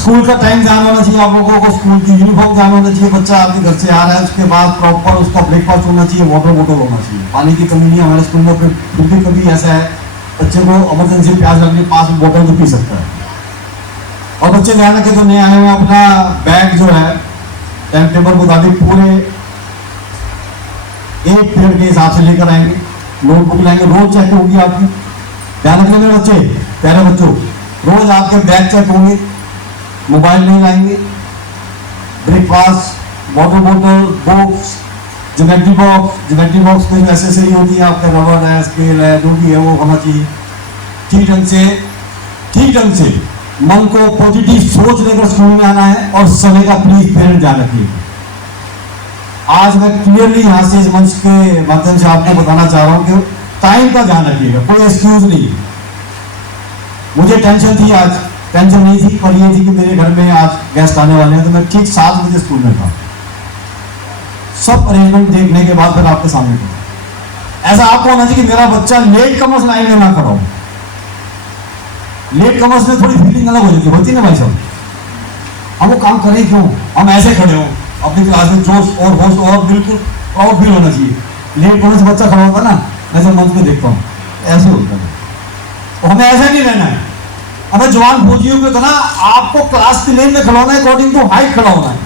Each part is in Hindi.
स्कूल का टाइम ध्यान होना चाहिए आप लोगों को, स्कूल की यूनिफॉर्म ध्यान होना चाहिए। बच्चा आपके घर से आ रहा है, उसके बाद प्रॉपर उसका ब्रेकफास्ट होना चाहिए, वाटर बोतल होना चाहिए। पानी की कमी नहीं हमारे स्कूल में, फिर भी कभी ऐसा है बच्चे को इमरजेंसी प्यास लगने पास बोतल तो पी सकता है। और बच्चे ध्यान रखें तो नए आए हुए अपना बैग जो है टाइम टेबल मुताबिक पूरे एक पीरियड के हिसाब से लेकर आएंगे, नोटबुक लाएंगे, रोज चेक होगी आपकी। ध्यान रखने मेरे बच्चे, प्यारे बच्चों, रोज आपके बैग चेक होंगे, मोबाइल नहीं लाएंगे, ब्रेकफास्ट, वाटर बोतल, बुक्स, ज्योमेट्री बॉक्स में एसेसरी होती है आपका, रबर है, स्केल है, जो भी है वो होना चाहिए। ठीक ढंग से मन को पॉजिटिव सोच लेकर स्कूल में आना है। और समय का प्लीज पेरेंट ध्यान रखिए। आज मैं क्लियरली यहाँ से इस मंच के माध्यम से आपको बताना चाह रहा हूँ कि टाइम का ध्यान रखिएगा, कोई एक्सक्यूज नहीं। मुझे टेंशन थी, आज टेंशन नहीं थी, पर ये थी कि मेरे घर में आज गेस्ट आने वाले हैं, तो मैं ठीक 7 बजे स्कूल में था। सब अरेंजमेंट देखने के बाद फिर आपके सामने था। ऐसा आपको होना चाहिए कि मेरा बच्चा लेट कमर्स लाइन में ना खड़ा हो। लेट कमर्स में थोड़ी फीलिंग अलग हो जाती है, होती ना भाई साहब। हम वो काम करें क्यों, हम ऐसे खड़े हो अपनी क्लास में, जोश और होश और बिल्कुल प्राउड फील होना चाहिए। लेट कमर्स बच्चा खड़ा होता ना, मैं जब मंच में देखता हूँ ऐसे होता है। और हमें ऐसा नहीं रहना है। हमें जवान फौजियों में तो ना आपको क्लास की लेन में खड़ा होना है, अकॉर्डिंग टू हाइट खड़ा होना है।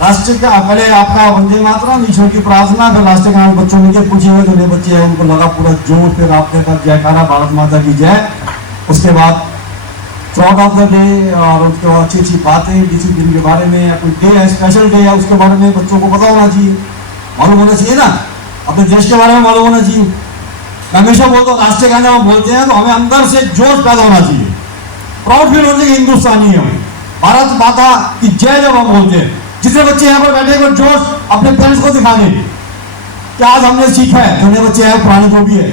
राष्ट्र का पहले आपका वंदे मातरम, ईश्वर की प्रार्थना, फिर राष्ट्र का बच्चों ने पूछे हुए जो नए बच्चे हैं उनको लगा पूरा जोश, फिर आपके पास जयकारा भारत माता की जय। उसके बाद थ्रू ऑफ द डे और उसके बाद अच्छी अच्छी बातें डिसिप्लिन के बारे में, या कोई डे है, स्पेशल डे है, उसके बारे में बच्चों को पता होना चाहिए, मालूम होना चाहिए ना, अपने देश के बारे में मालूम होना चाहिए। मैं हमेशा बोलता हूँ राष्ट्रीय गाने हम बोलते हैं तो हमें अंदर से जोश पैदा होना चाहिए, प्राउड फील होना चाहिए हिंदुस्तानी है, भारत माता की जय जब हम बोलते हैं। जितने बच्चे यहाँ पर बैठे हैं जोश अपने पेरेंट्स को दिखा दें कि आज हमने सीखा है। जो नए बच्चे हैं पुराने तो भी है,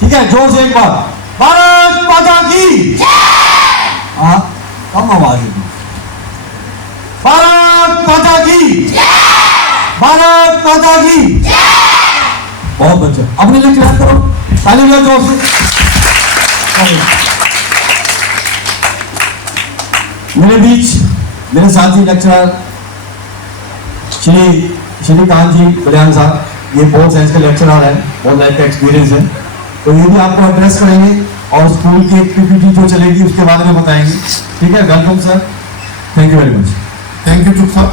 ठीक है, जोर से एक बार भारत माता की हाँ कम आवाज है, भारत माता की, भारत माता की। बहुत बच्चे अपने लिए क्लैप करो, ताली बजाओ जोर से। मेरे बीच मेरे साथी लेक्चरर श्रीकांत जी बलियान साहब, ये बहुत साइंस के लेक्चरर है, बहुत लाइफ का एक्सपीरियंस है, तो ये भी आपको एड्रेस करेंगे और स्कूल की एक पीपीटी जो चलेगी उसके बारे में बताएंगे। ठीक है, welcome sir, thank you very much. Thank you चुप साहब,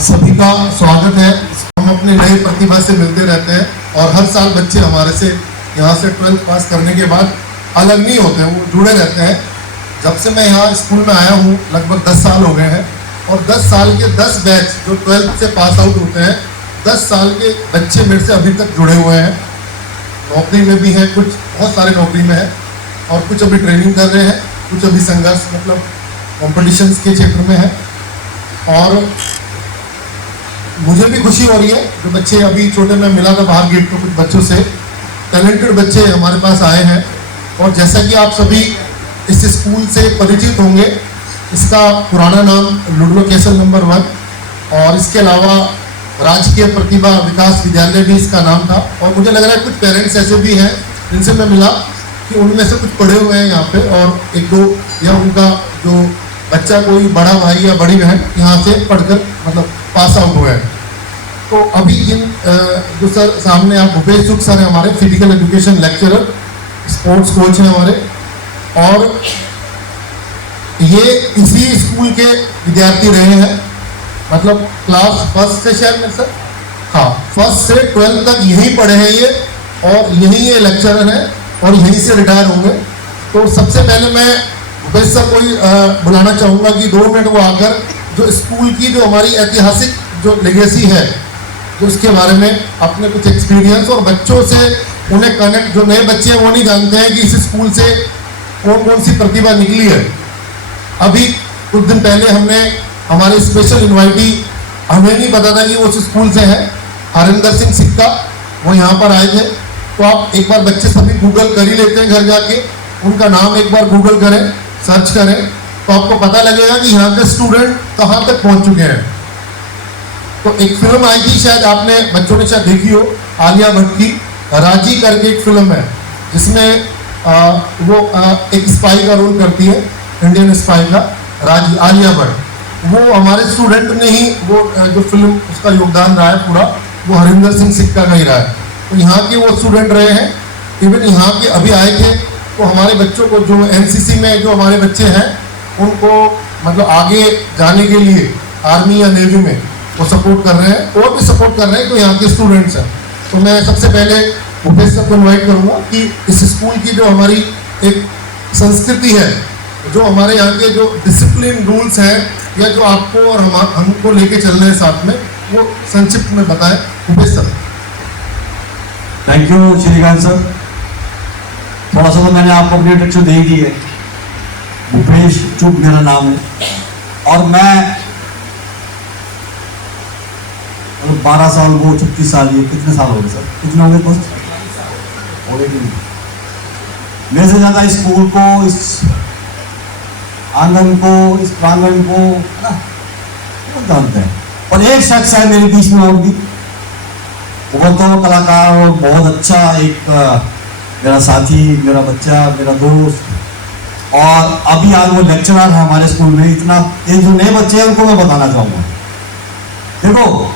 सभी का स्वागत है। हम अपने नए प्रतिभा से मिलते रहते हैं और हर साल बच्चे हमारे से यहाँ से 12th पास करने के बाद अलग नहीं होते, वो जुड़े रहते हैं। जब से मैं यहाँ स्कूल में आया हूँ लगभग 10 साल हो गए हैं और 10 साल के 10 बैच जो 12th से पास आउट होते हैं, 10 साल के बच्चे मेरे से अभी तक जुड़े हुए हैं। नौकरी में भी हैं, कुछ बहुत सारे नौकरी में हैं और कुछ अभी ट्रेनिंग कर रहे हैं, कुछ अभी संघर्ष मतलब कॉम्पिटिशन्स के क्षेत्र में है। और मुझे भी खुशी हो रही है, जो बच्चे अभी छोटे में मिला था बाहर गेट को, कुछ बच्चों से टैलेंटेड बच्चे हमारे पास आए हैं। और जैसा कि आप सभी इस स्कूल से परिचित होंगे, इसका पुराना नाम लुडलो कैसल नंबर 1 और इसके अलावा राजकीय प्रतिभा विकास विद्यालय भी इसका नाम था। और मुझे लग रहा है कुछ पेरेंट्स ऐसे भी हैं जिनसे मैं मिला कि उनमें से कुछ पढ़े हुए हैं यहाँ पे, और एक दो या उनका जो बच्चा कोई बड़ा भाई या बड़ी बहन यहाँ से पढ़कर मतलब पास आउट हुए हैं। तो अभी इन जो सर सामने आप भूपेश सुख सर हैं हमारे, physical education lecturer, sports coach हैं हमारे, और ये इसी स्कूल के विद्यार्थी रहे हैं, मतलब क्लास 1 से शायद मेरे सर, हाँ 1 से 12 तक यहीं पढ़े हैं ये, और यहीं ये लेक्चरर हैं और यहीं से रिटायर होंगे। तो सबसे पहले मैं भूपेश सर को ही बुलाना चाहूँगा कि 2 मिनट वो आकर जो स्कूल की जो हमारी ऐतिहासिक जो लेगेसी है, जो उसके बारे में अपने कुछ एक्सपीरियंस और बच्चों से उन्हें कनेक्ट, जो नए बच्चे हैं वो नहीं जानते हैं कि इस स्कूल से कौन कौन सी प्रतिभा निकली है। अभी कुछ दिन पहले हमने हमारे स्पेशल इन्वाइटी, हमें नहीं पता था कि वो उस स्कूल से है, हरिंदर सिंह सिक्का, वो यहाँ पर आए थे। तो आप एक बार बच्चे सभी गूगल कर ही लेते हैं घर जाके, उनका नाम एक बार गूगल करें, सर्च करें, तो आपको पता लगेगा कि यहाँ के स्टूडेंट कहाँ तक पहुँच चुके हैं। तो एक फिल्म आई थी, शायद आपने बच्चों ने शायद देखी हो, आलिया भट्ट की राजी करके एक फिल्म है, जिसमें वो एक स्पाई का रोल करती है, इंडियन स्पाई का, आलिया भट्ट। वो हमारे स्टूडेंट ने ही वो जो फिल्म उसका योगदान रहा है पूरा, वो हरिंदर सिंह सिक्का का ही रहा है। तो यहाँ के वो स्टूडेंट रहे हैं, इवन यहाँ के अभी आए थे। तो हमारे बच्चों को जो एनसीसी में जो हमारे बच्चे हैं उनको मतलब आगे जाने के लिए आर्मी या नेवी में वो सपोर्ट कर रहे हैं, और भी सपोर्ट कर रहे हैं, तो यहाँ के स्टूडेंट्स हैं। तो मैं सबसे पहले भूपेश सर को इन्वाइट करूँगा कि इस स्कूल की जो हमारी एक संस्कृति है, जो हमारे यहाँ के जो डिसिप्लिन रूल्स हैं, या जो आपको और हमको लेके चल रहे हैं साथ में, वो संक्षिप्त में बताएं Bhupesh sir. Thank you Shrikant sir. थोड़ा सा तो मैंने आपको अपनी इंट्रोडक्शन दे दी है। भूपेश चुप मेरा नाम है, और मैं 12 साल, वो 36 साल, ये कितने साल हो गए सर? कितने हो गए दोस्त? हो गए कि नहीं? मेरे से ज़्यादा इस स्कूल को, इस आंगन को, इस प्रांगण को, है ना, वो जानते हैं। और एक शख्स है मेरे बीच में और भी, वो तो कलाकार और बहुत अच्छा एक मेरा साथी, मेरा बच्चा, मेरा दोस्त, और अभी आज वो लेक्चरर है हमारे स्कूल में। इतना ये जो नए बच्चे हैं उनको मैं बताना चाहूँगा, देखो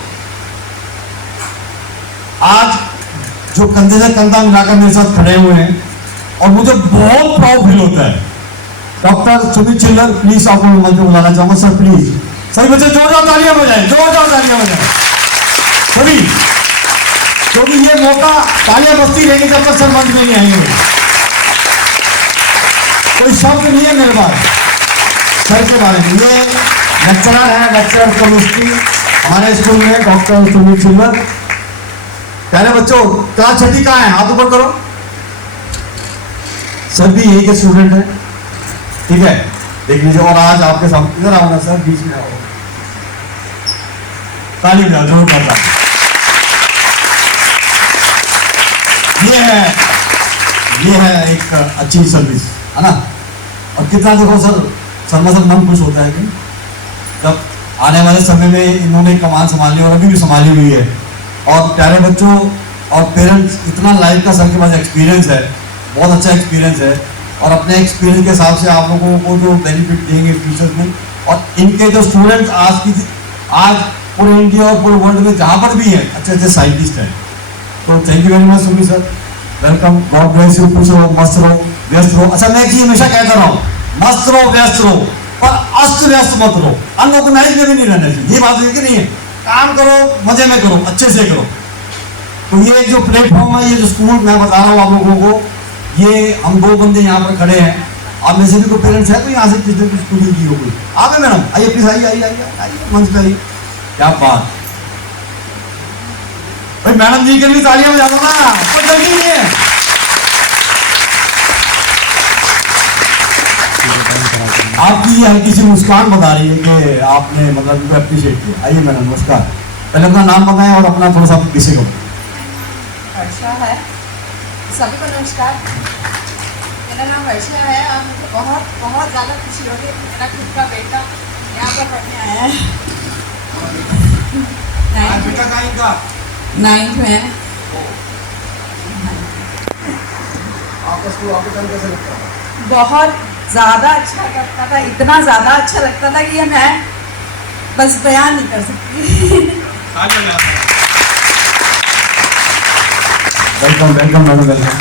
आज जो कंधे से कंधा मिलाकर मेरे साथ खड़े हुए हैं, और मुझे बहुत प्राउड फील होता है। डॉक्टर सुमित चिल्लर, प्लीज आपको मैं मंच में बुलाना चाहूंगा सर, प्लीज। सभी बच्चे जोरदार तालियां बजाएं, जोरदार तालियां बजाएं सभी, क्योंकि ये मौका तालियां बजती रहेगी जब तक सर मंच में नहीं आएंगे। कोई शब्द नहीं है मेरे पास सर के बारे में। ये लेक्चरर है, लेक्चरर केमिस्ट्री हमारे स्कूल में, डॉक्टर सुमित चिल्लर। प्यारे बच्चों, क्लास छठी कहाँ है? हाथ ऊपर करो। सर भी यही के स्टूडेंट हैं, ठीक है, देख लीजिए। और आज आपके सामने इधर आओ ना सर, बीच में आओ, ताली बजाओ जोरदार ताली। ये है एक अच्छी सर्विस, है ना। और कितना देखो सर, सब मन खुश होता है कि जब आने वाले समय में इन्होंने कमान संभाली और अभी भी संभाली हुई है। और प्यारे बच्चों और पेरेंट्स, इतना लाइफ का सर के पास एक्सपीरियंस है, बहुत अच्छा एक्सपीरियंस है, और अपने एक्सपीरियंस के हिसाब से आप लोगों को जो बेनिफिट देंगे फ्यूचर में। और इनके जो स्टूडेंट्स आज पूरे इंडिया और पूरे वर्ल्ड में जहाँ पर भी हैं, अच्छे अच्छे साइंटिस्ट हैं। तो thank you very much Sumit sir, welcome, God bless you. खुश रहो, मस्त रहो, व्यस्त रहो। अच्छा, मैं एक चीज हमेशा कहता रहा हूँ, मस्त रहो, व्यस्त रहो, पर अस्त व्यस्त मत रहो। अनऑर्गेनाइज में भी नहीं रहना चाहिए। ये बात है कि नहीं है? काम करो, मजे में करो, अच्छे से करो। तो ये जो प्लेटफॉर्म है, ये जो स्कूल मैं बता रहा हूँ आप लोगों को, ये हम 2 बंदे यहाँ पर खड़े हैं। आप में से भी कोई पेरेंट्स है तो यहाँ से किसी ने स्कूल की हो कोई? आप है मैडम, आइए प्लीज, आइए मंच पे आइए। क्या बात भाई, मैडम जी के लिए तालियां बजा दो ना, कोई जल्दी नहीं है। आपकी ये हल्की सी मुस्कान बता रही है कि आपने मतलब इनको अप्रिशिएट किया। आइए मैडम, नमस्कार। पहले अपना नाम बताएं और अपना थोड़ा सा विषय करो। वर्षा है, सभी को नमस्कार। मेरा नाम वर्षा है, और मुझे बहुत बहुत ज़्यादा खुशी हो रही है कि मेरा खुद का बेटा यहाँ पर पढ़ने आया है। बेटा कहाँ इनका? 9th में है। आपका स्कूल आपको टाइम कैसा लगता है? बहुत ज़्यादा अच्छा लगता था, इतना ज़्यादा अच्छा लगता था कि ये मैं बस बयान नहीं कर सकती। Welcome welcome madam, welcome.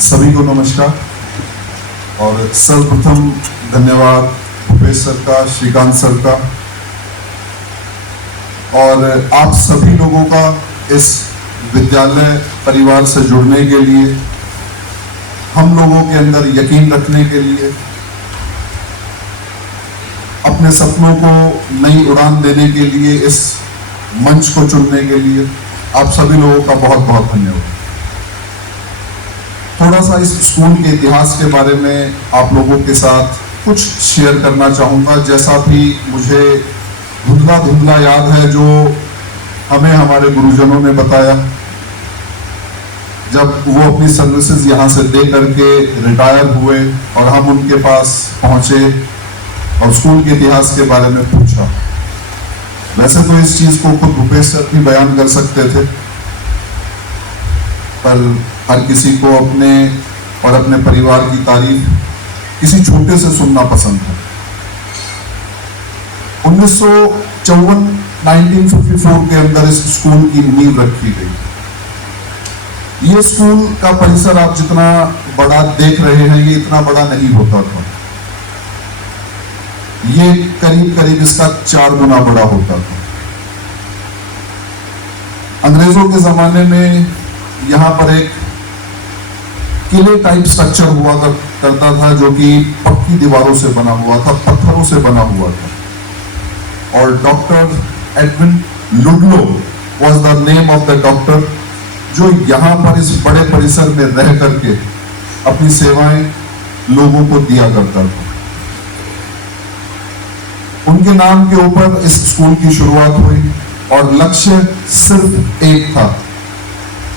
सभी को नमस्कार, और सर्वप्रथम धन्यवाद भूपेश सर का, श्रीकांत सर का, और आप सभी लोगों का इस विद्यालय परिवार से जुड़ने के लिए, हम लोगों के अंदर यकीन रखने के लिए, अपने सपनों को नई उड़ान देने के लिए, इस मंच को चुनने के लिए आप सभी लोगों का बहुत बहुत धन्यवाद। थोड़ा सा इस स्कूल के इतिहास के बारे में आप लोगों के साथ कुछ शेयर करना चाहूँगा, जैसा भी मुझे धुंधला धुंधला याद है जो हमें हमारे गुरुजनों ने बताया जब वो अपनी सर्विसेज यहाँ से दे करके रिटायर हुए और हम उनके पास पहुँचे और स्कूल के इतिहास के बारे में पूछा। वैसे तो इस चीज़ को खुद भूपेश सर भी बयान कर सकते थे, पर हर किसी को अपने और अपने परिवार की तारीफ किसी छोटे से सुनना पसंद है। 1954 के अंदर इस स्कूल की नींव रखी गई। ये स्कूल का परिसर आप जितना बड़ा देख रहे हैं, ये इतना बड़ा नहीं होता था। ये करीब करीब इसका 4 गुना बड़ा होता था। अंग्रेजों के जमाने में यहाँ पर एक किले टाइप स्ट्रक्चर हुआ करता था, जो कि पक्की दीवारों से बना हुआ था, पत्थरों से बना हुआ था। और doctor Edwin Ludlow was the name of the doctor, जो यहाँ पर इस बड़े परिसर में रह करके अपनी सेवाएं लोगों को दिया करता था। उनके नाम के ऊपर इस स्कूल की शुरुआत हुई और लक्ष्य सिर्फ एक था।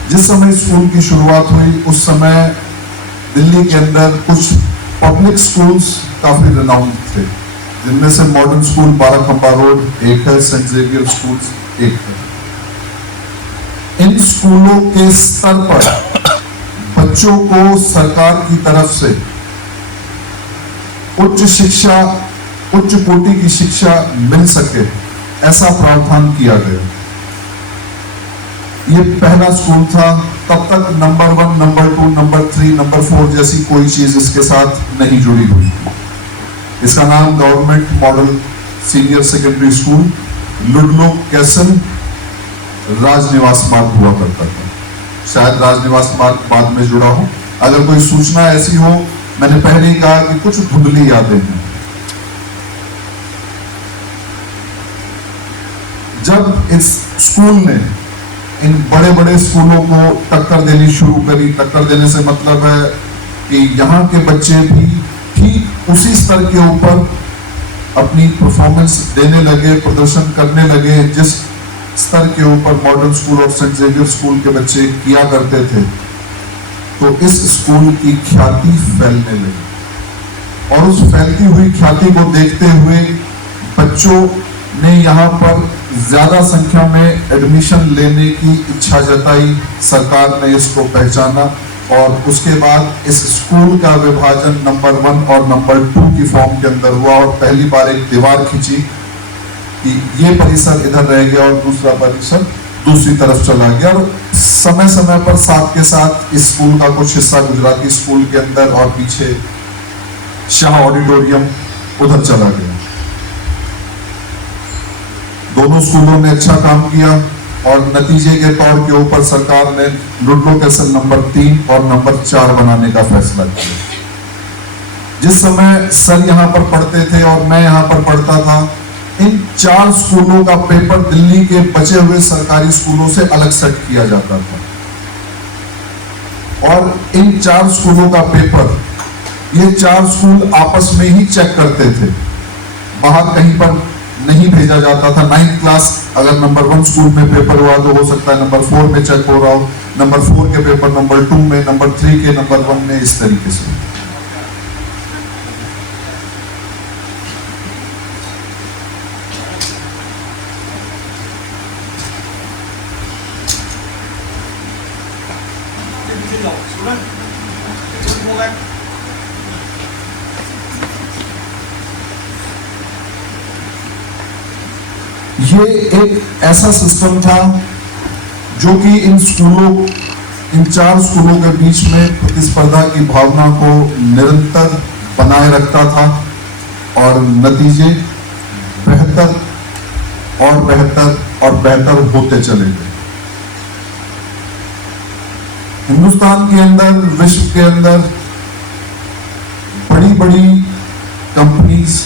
जिस समय स्कूल की शुरुआत हुई उस समय दिल्ली के अंदर कुछ पब्लिक स्कूल्स काफी रिनाउंड थे, जिनमें से मॉडर्न स्कूल बाराखंबा रोड एक है, सेंट जेवियर स्कूल्स एक है। इन स्कूलों के स्तर पर बच्चों को सरकार की तरफ से उच्च कोटि की शिक्षा मिल सके, ऐसा प्रावधान किया गया। ये पहला स्कूल था। तब तक नंबर 1, नंबर 2, नंबर 3, नंबर 4 जैसी कोई चीज इसके साथ नहीं जुड़ी हुई थी। इसका नाम government model senior secondary school Ludlow castle Rajniwas Marg हुआ करता था। शायद राजनिवास मार्ग बाद में जुड़ा हो। अगर कोई सूचना ऐसी हो, मैंने पहले ही कहा कि कुछ धुंधली यादें हैं। जब इस स्कूल ने इन बड़े बड़े स्कूलों को टक्कर देनी शुरू करी, टक्कर देने से मतलब है कि यहाँ के बच्चे भी ठीक उसी स्तर के ऊपर अपनी परफॉर्मेंस देने लगे, प्रदर्शन करने लगे जिस स्तर के ऊपर मॉडर्न स्कूल और सेंट जेवियर स्कूल के बच्चे किया करते थे। तो इस स्कूल की ख्याति फैलने लगी और उस फैलती हुई ख्याति को देखते हुए बच्चों ने यहाँ पर ज्यादा संख्या में एडमिशन लेने की इच्छा जताई। सरकार ने इसको पहचाना और उसके बाद इस स्कूल का विभाजन नंबर 1 और नंबर 2 की फॉर्म के अंदर हुआ और पहली बार एक दीवार खींची कि ये परिसर इधर रह गया और दूसरा परिसर दूसरी तरफ चला गया। और समय समय पर साथ के साथ इस स्कूल का कुछ हिस्सा गुजराती स्कूल के अंदर और पीछे शाह ऑडिटोरियम उधर चला गया। दोनों स्कूलों ने अच्छा काम किया और नतीजे के तौर के ऊपर सरकार ने लुडलो कैसल नंबर 3 और नंबर 4 बनाने का फैसला किया। जिस समय सर यहाँ पर पढ़ते थे और मैं यहाँ पर पढ़ता था, इन 4 स्कूलों का पेपर दिल्ली के बचे हुए सरकारी स्कूलों से अलग सेट किया जाता था और इन 4 स्कूलों का पेपर ये 4 स्कूल आपस में ही चेक करते थे, बाहर कहीं पर नहीं भेजा जाता था। 9th क्लास अगर नंबर 1 स्कूल में पेपर हुआ तो हो सकता है नंबर 4 में चेक हो रहा हो, नंबर 4 के पेपर नंबर 2 में, नंबर 3 के नंबर 1 में, इस तरीके से। ये एक ऐसा सिस्टम था जो कि इन 4 स्कूलों के बीच में प्रतिस्पर्धा की भावना को निरंतर बनाए रखता था और नतीजे बेहतर और बेहतर और बेहतर होते चले गए। हिंदुस्तान के अंदर, विश्व के अंदर बड़ी बड़ी कंपनीज,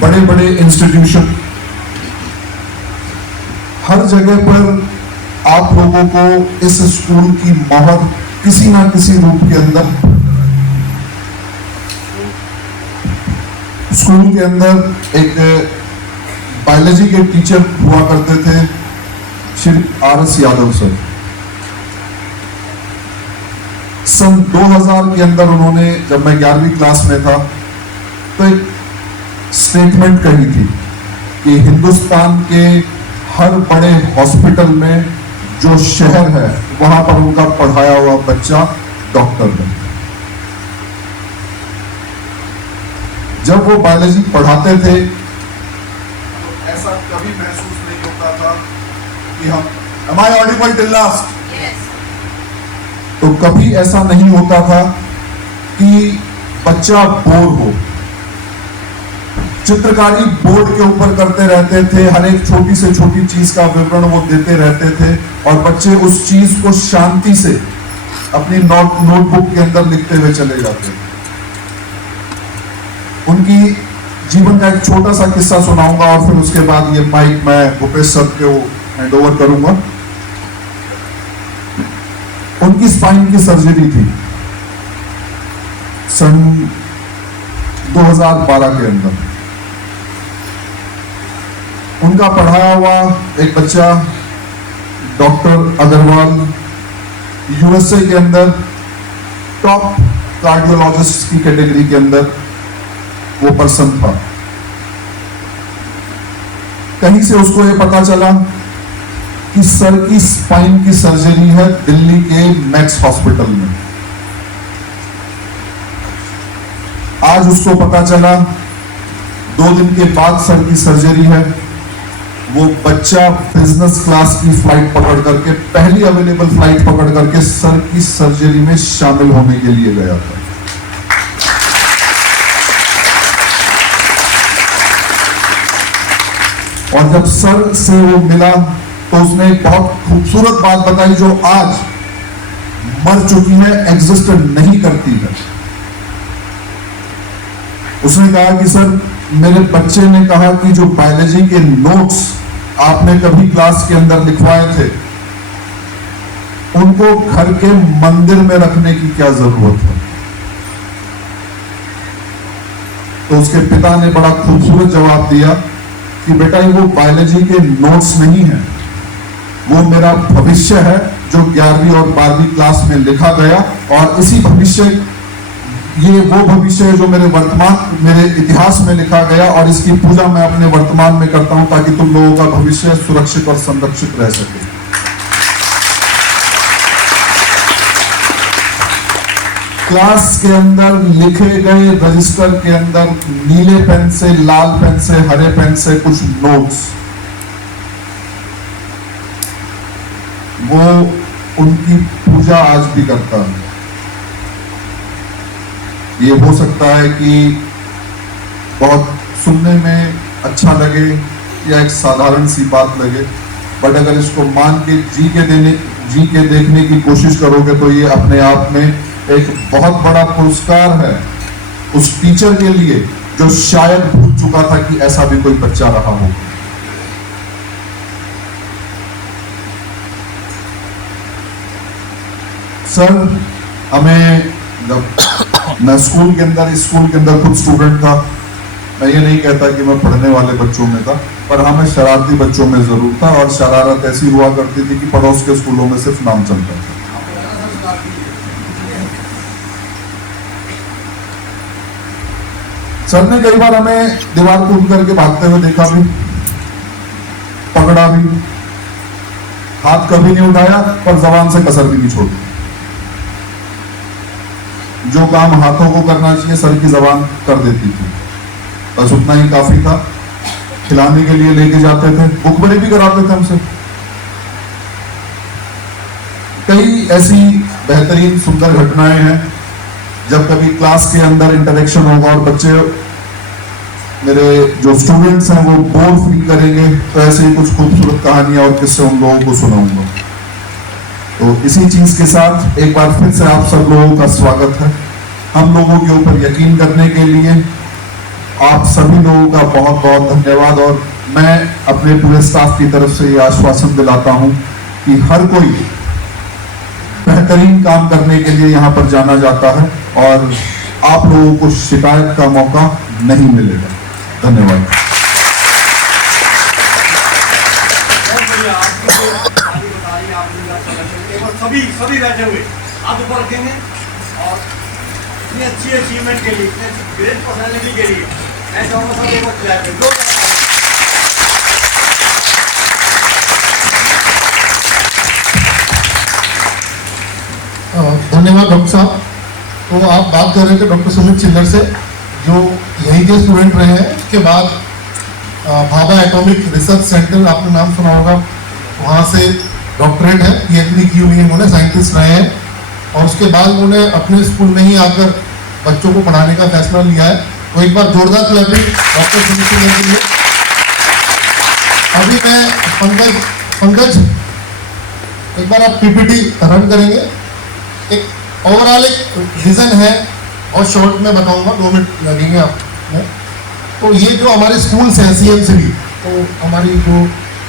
बड़े बड़े इंस्टीट्यूशन, हर जगह पर आप लोगों को इस स्कूल की मोहर किसी ना किसी रूप के अंदर, स्कूल के अंदर एक बायोलॉजी के टीचर हुआ करते थे श्री RS यादव सर। सन 2000 के अंदर उन्होंने, जब मैं 11वीं क्लास में था, तो एक स्टेटमेंट कही थी कि हिंदुस्तान के हर बड़े हॉस्पिटल में जो शहर है वहां पर उनका पढ़ाया हुआ बच्चा डॉक्टर बने। जब वो बायोलॉजी पढ़ाते थे तो ऐसा कभी महसूस नहीं होता था कि हम Am I audible till last? Yes. तो कभी ऐसा नहीं होता था कि बच्चा बोर हो। चित्रकारी बोर्ड के ऊपर करते रहते थे, हर एक छोटी से छोटी चीज का विवरण वो देते रहते थे और बच्चे उस चीज को शांति से अपनी नोटबुक के अंदर लिखते हुए चले जाते थे। उनकी जीवन का एक छोटा सा किस्सा सुनाऊंगा और फिर उसके बाद ये माइक मैं भूपेश सर को हैंड ओवर करूंगा। उनकी स्पाइन की सर्जरी थी सन 2012 के अंदर। उनका पढ़ाया हुआ एक बच्चा डॉक्टर अग्रवाल यूएसए के अंदर टॉप कार्डियोलॉजिस्ट की कैटेगरी के अंदर वो पर्सन था। कहीं से उसको ये पता चला कि सर की स्पाइन की सर्जरी है दिल्ली के मैक्स हॉस्पिटल में। आज उसको पता चला 2 दिन के बाद सर की सर्जरी है। वो बच्चा बिजनेस क्लास की फ्लाइट पकड़ करके, पहली अवेलेबल फ्लाइट पकड़ करके सर की सर्जरी में शामिल होने के लिए गया था। और जब सर से वो मिला तो उसने एक बहुत खूबसूरत बात बताई जो आज मर चुकी है, एग्जिस्ट नहीं करती है। उसने कहा कि सर मेरे बच्चे ने कहा कि जो बायोलॉजी के नोट्स आपने कभी क्लास के अंदर लिखवाए थे उनको घर के मंदिर में रखने की क्या जरूरत है। तो उसके पिता ने बड़ा खूबसूरत जवाब दिया कि बेटा ये वो बायोलॉजी के नोट्स नहीं है, वो मेरा भविष्य है जो 11वीं और 12वीं क्लास में लिखा गया। और इसी भविष्य, ये वो भविष्य है जो मेरे इतिहास में लिखा गया और इसकी पूजा मैं अपने वर्तमान में करता हूं ताकि तुम लोगों का भविष्य सुरक्षित और संरक्षित रह सके। क्लास के अंदर लिखे गए रजिस्टर के अंदर नीले पेन से, लाल पेन से, हरे पेन से कुछ नोट्स, वो उनकी पूजा आज भी करता है। ये हो सकता है कि बहुत सुनने में अच्छा लगे या एक साधारण सी बात लगे, बट अगर इसको मान के जी के देखने की कोशिश करोगे तो ये अपने आप में एक बहुत बड़ा पुरस्कार है उस टीचर के लिए जो शायद भूल चुका था कि ऐसा भी कोई बच्चा रहा हो। सर हमें जब मैं स्कूल के अंदर खुद स्टूडेंट था, मैं ये नहीं कहता कि मैं पढ़ने वाले बच्चों में था, पर हाँ मैं शरारती बच्चों में जरूर था। और शरारत ऐसी हुआ करती थी कि पड़ोस के स्कूलों में सिर्फ नाम चलता था। सर ने कई बार हमें दीवार कूद करके भागते हुए देखा भी, पकड़ा भी, हाथ कभी नहीं उठाया पर जबान से कसर भी नहीं छोड़ी। जो काम हाथों को करना चाहिए सर की जबान कर देती थी, बस उतना ही काफी था। खिलाने के लिए लेके जाते थे, भूखमरी भी कराते थे हमसे। कई ऐसी बेहतरीन सुंदर घटनाएं हैं जब कभी क्लास के अंदर इंटरेक्शन होगा और बच्चे, मेरे जो स्टूडेंट्स हैं वो बोर फील करेंगे, तो ऐसे ही कुछ खूबसूरत कहानियां और किस्से उन लोगों को सुनाऊंगा। तो इसी चीज के साथ एक बार फिर से आप सब लोगों का स्वागत है। हम लोगों के ऊपर यकीन करने के लिए आप सभी लोगों का बहुत बहुत धन्यवाद। और मैं अपने पूरे स्टाफ की तरफ से ये आश्वासन दिलाता हूं कि हर कोई बेहतरीन काम करने के लिए यहाँ पर जाना जाता है और आप लोगों को शिकायत का मौका नहीं मिलेगा। धन्यवाद। सभी बैठे हुए हाथ ऊपर रखेंगे और इतनी अच्छी अचीवमेंट के लिए, इतने ग्रेट पर्सनालिटी के लिए मैं चाहूँगा सब एक बार धन्यवाद डॉक्टर साहब। तो आप बात कर रहे थे डॉक्टर सुमित चिल्लर से, जो यहीं के स्टूडेंट रहे हैं। उसके बाद भाभा एटॉमिक रिसर्च सेंटर, आपने नाम सुना होगा, वहाँ से डॉक्टरेट है, PhD की हुई है उन्होंने, साइंटिस्ट रहे हैं। और उसके बाद उन्होंने अपने स्कूल में ही आकर बच्चों को पढ़ाने का फैसला लिया है। तो एक बार जोरदार क्लैपिंग डॉक्टर सुमित चिल्लर के लिए। अभी मैं पंकज एक बार आप PPT रन करेंगे। एक ओवरऑल एक विजन है और शॉर्ट में बताऊंगा, 2 मिनट लगेंगे आपको। तो ये जो हमारे स्कूल्स हैं CMCB, तो हमारी जो